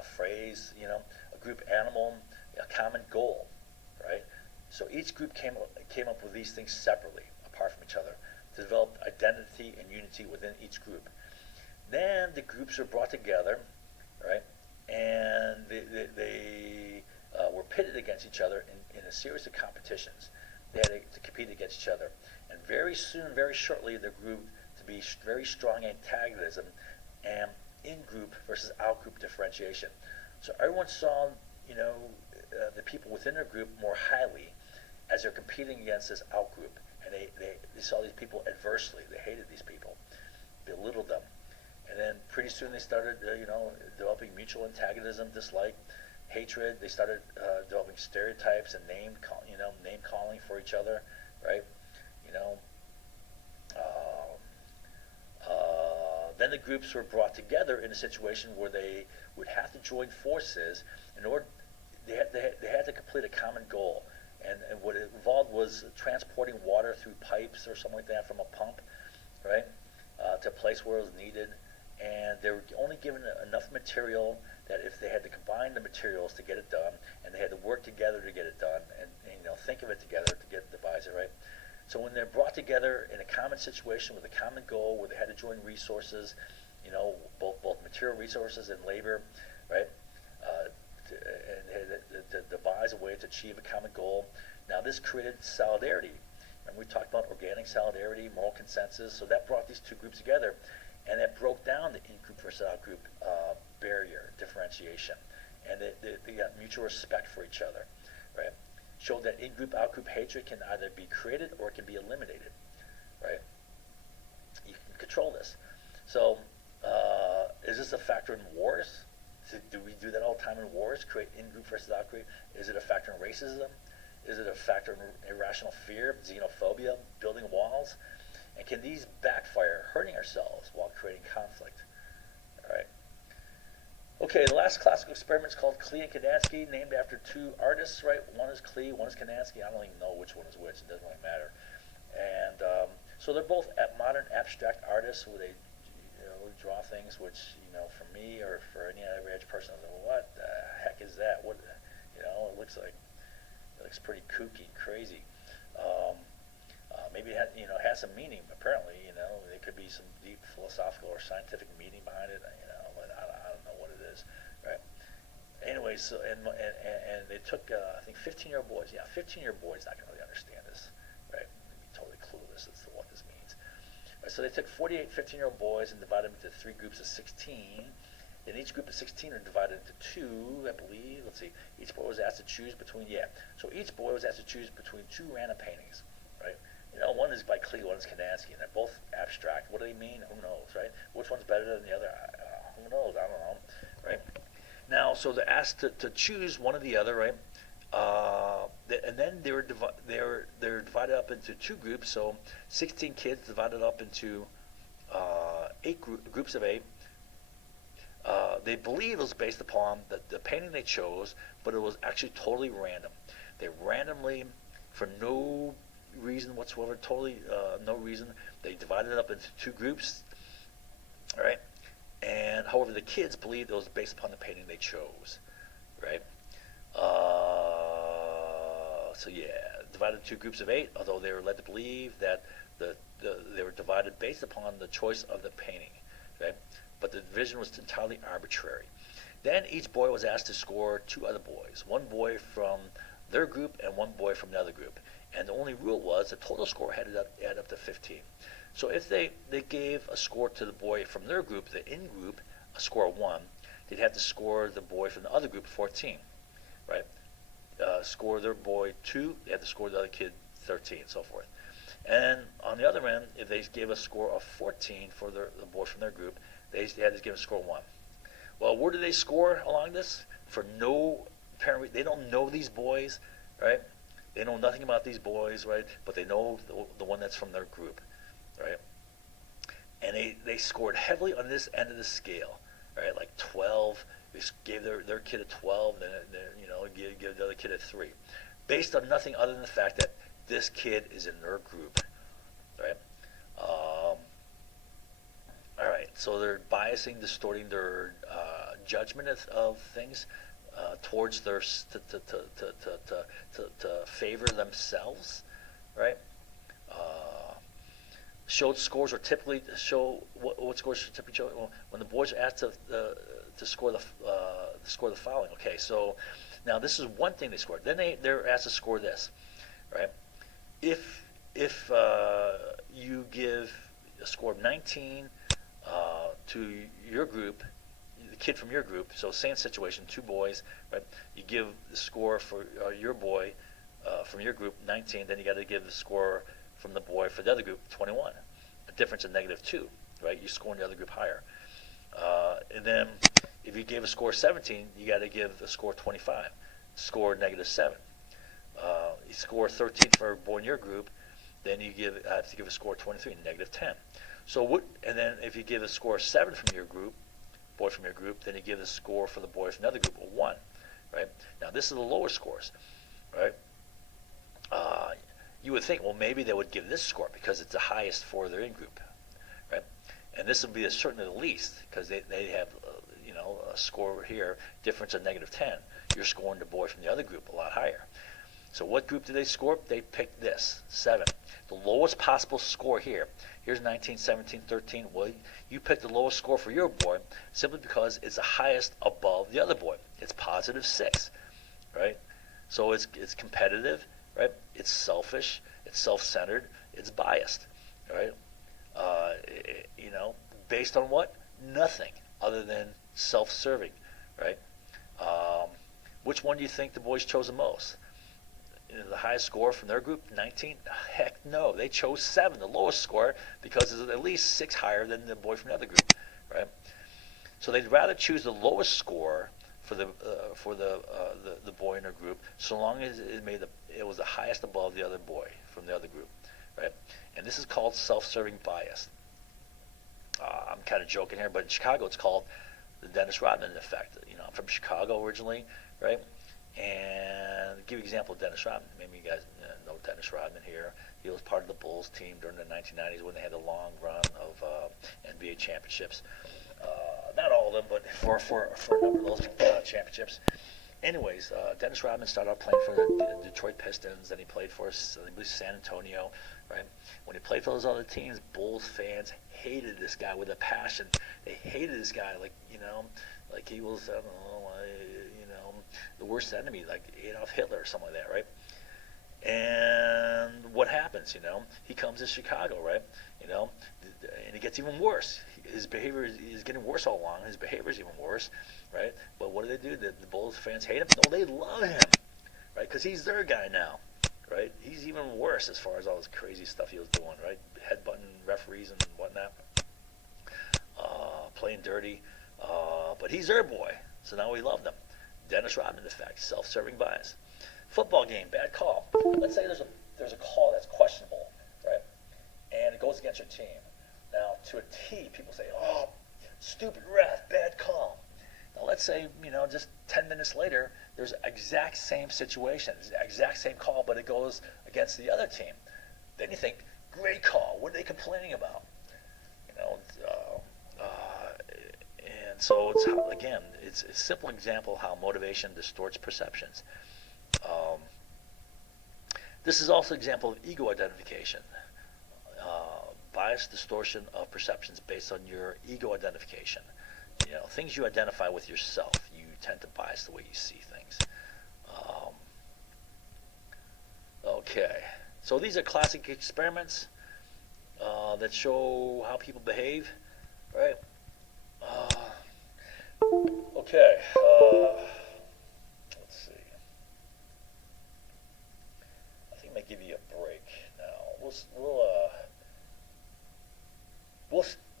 A phrase, a group animal, a common goal, right? So each group came up with these things separately, apart from each other, to develop identity and unity within each group. Then the groups are brought together, right? And they were pitted against each other in a series of competitions. They had to compete against each other. And very soon, very shortly, there grew to be very strong antagonism and in-group versus out-group differentiation. So everyone saw, the people within their group more highly as they're competing against this out-group. And they saw these people adversely. They hated these people, belittled them. And then pretty soon they started, developing mutual antagonism, dislike, hatred. They started developing stereotypes and name calling for each other, right? Then the groups were brought together in a situation where they would have to join forces in order. They had to complete a common goal, and what it involved was transporting water through pipes or something like that from a pump, right, to a place where it was needed. And they were only given enough material that if they had to combine the materials to get it done, and they had to work together to get it done, and think of it together to devise it, right? So when they're brought together in a common situation with a common goal, where they had to join resources, both material resources and labor, right? And they had to devise a way to achieve a common goal. Now this created solidarity, and we talked about organic solidarity, moral consensus. So that brought these two groups together. And that broke down the in-group versus out-group barrier, differentiation. And they got mutual respect for each other, right? Showed that in-group, out-group hatred can either be created or it can be eliminated, right? You can control this. So is this a factor in wars? Do we do that all the time in wars, create in-group versus out-group? Is it a factor in racism? Is it a factor in irrational fear, xenophobia, building walls? And can these backfire, hurting ourselves while creating conflict? All right. Okay, the last classical experiment is called Klee and Kandinsky, named after two artists, right? One is Klee, one is Kandinsky. I don't even know which one is which. It doesn't really matter. And so they're both modern abstract artists where they draw things which, for me or for any average person, what the heck is that? What, it looks pretty kooky, crazy. Maybe it has some meaning. Apparently, there could be some deep philosophical or scientific meaning behind it. But I don't know what it is, right? Anyway, so and they took I think 15-year-old boys. Yeah, 15-year-old boys not gonna really understand this, right? They'd be totally clueless as to what this means. Right, so they took 48 15-year-old boys and divided them into three groups of 16. Then each group of 16 are divided into two, I believe. Let's see. Each boy was asked to choose between So each boy was asked to choose between two random paintings, right? One is by Klee, one is Kandinsky, and they're both abstract. What do they mean? Who knows, right? Which one's better than the other? Who knows? I don't know, right? Now, so they're asked to choose one or the other, right? And then they're divided up into two groups. So 16 kids divided up into groups of 8. They believe it was based upon the painting they chose, but it was actually totally random. They randomly, for no reason whatsoever, totally no reason, they divided it up into two groups, all right? And however, the kids believed it was based upon the painting they chose, right? So yeah, divided into two groups of 8, although they were led to believe that they were divided based upon the choice of the painting, right? But the division was entirely arbitrary. Then each boy was asked to score 2 other boys, one boy from their group and one boy from the other group. And the only rule was the total score had to add up to 15. So if they gave a score to the boy from their group, the in-group, a score of 1, they'd have to score the boy from the other group 14, right? Score their boy 2, they had to score the other kid 13, and so forth. And on the other end, if they gave a score of 14 for the boy from their group, they had to give a score of 1. Well, where do they score along this? For no apparent reason. They don't know these boys, right? They know nothing about these boys, right? But they know the one that's from their group, right? And they scored heavily on this end of the scale, right? Like 12. They gave their kid a 12, then give the other kid a 3, based on nothing other than the fact that this kid is in their group, right? All right, so they're biasing, distorting their judgment of things towards their to favor themselves, right? Uh, Showed scores are typically show what scores are typically show when the boys are asked to score the following. Okay, so now this is one thing they scored. Then they're asked to score this, right? If you give a score of 19 to your group, the kid from your group, so same situation, two boys, right? You give the score for your boy from your group 19, then you got to give the score from the boy for the other group 21. A difference of -2, right? You score in the other group higher. And then if you gave a score 17, you got to give a score 25, score -7. You score 13 for a boy in your group, then you have to give a score 23, -10. So what? And then if you give a score 7 from your group, boy from your group, then you give the score for the boy from the other group a 1, right? Now this is the lower scores, right? You would think, well, maybe they would give this score because it's the highest for their in-group, right? And this would be certainly the least because they have, a score here, difference of -10. You're scoring the boy from the other group a lot higher. So what group did they score? They picked this, 7. The lowest possible score here. Here's 19, 17, 13. Well, you picked the lowest score for your boy simply because it's the highest above the other boy. It's +6, right? So it's competitive, right? It's selfish, it's self-centered, it's biased, right? Based on what? Nothing other than self-serving, right? Which one do you think the boys chose the most? The highest score from their group, 19? Heck no, they chose 7, the lowest score, because it's at least 6 higher than the boy from the other group, right? So they'd rather choose the lowest score for the boy in their group, so long as it was the highest above the other boy from the other group, right? And this is called self-serving bias. I'm kind of joking here, but in Chicago it's called the Dennis Rodman effect. I'm from Chicago originally, right? And to give you an example of Dennis Rodman, maybe you guys know Dennis Rodman here. He was part of the Bulls team during the 1990s when they had a long run of NBA championships. Not all of them, but for a number of those championships. Anyways, Dennis Rodman started out playing for the Detroit Pistons, then he played for San Antonio, right? When he played for those other teams, Bulls fans hated this guy with a passion. They hated this guy like he was, I don't know, the worst enemy, like Adolf Hitler or something like that, right? And what happens, He comes to Chicago, right? And it gets even worse. His behavior is getting worse all along. His behavior is even worse, right? But what do? The Bulls fans hate him? No, they love him, right? Because he's their guy now, right? He's even worse as far as all this crazy stuff he was doing, right? Headbutting referees and whatnot, playing dirty. But he's their boy, so now we love them. Dennis Rodman effect, self-serving bias. Football game, bad call. Let's say there's a call that's questionable, right? And it goes against your team. Now, to a T, people say, "Oh, stupid ref, bad call." Now, let's say just 10 minutes later, there's the exact same situation, the exact same call, but it goes against the other team. Then you think, "Great call. What are they complaining about?" And so it's a simple example how motivation distorts perceptions. This is also an example of ego identification. Bias distortion of perceptions based on your ego identification. Things you identify with yourself, you tend to bias the way you see things. Okay, so these are classic experiments that show how people behave, right? Okay, let's see. I think I might give you a break now.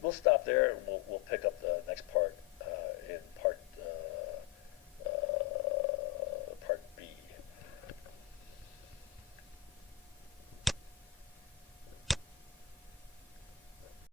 We'll stop there and we'll pick up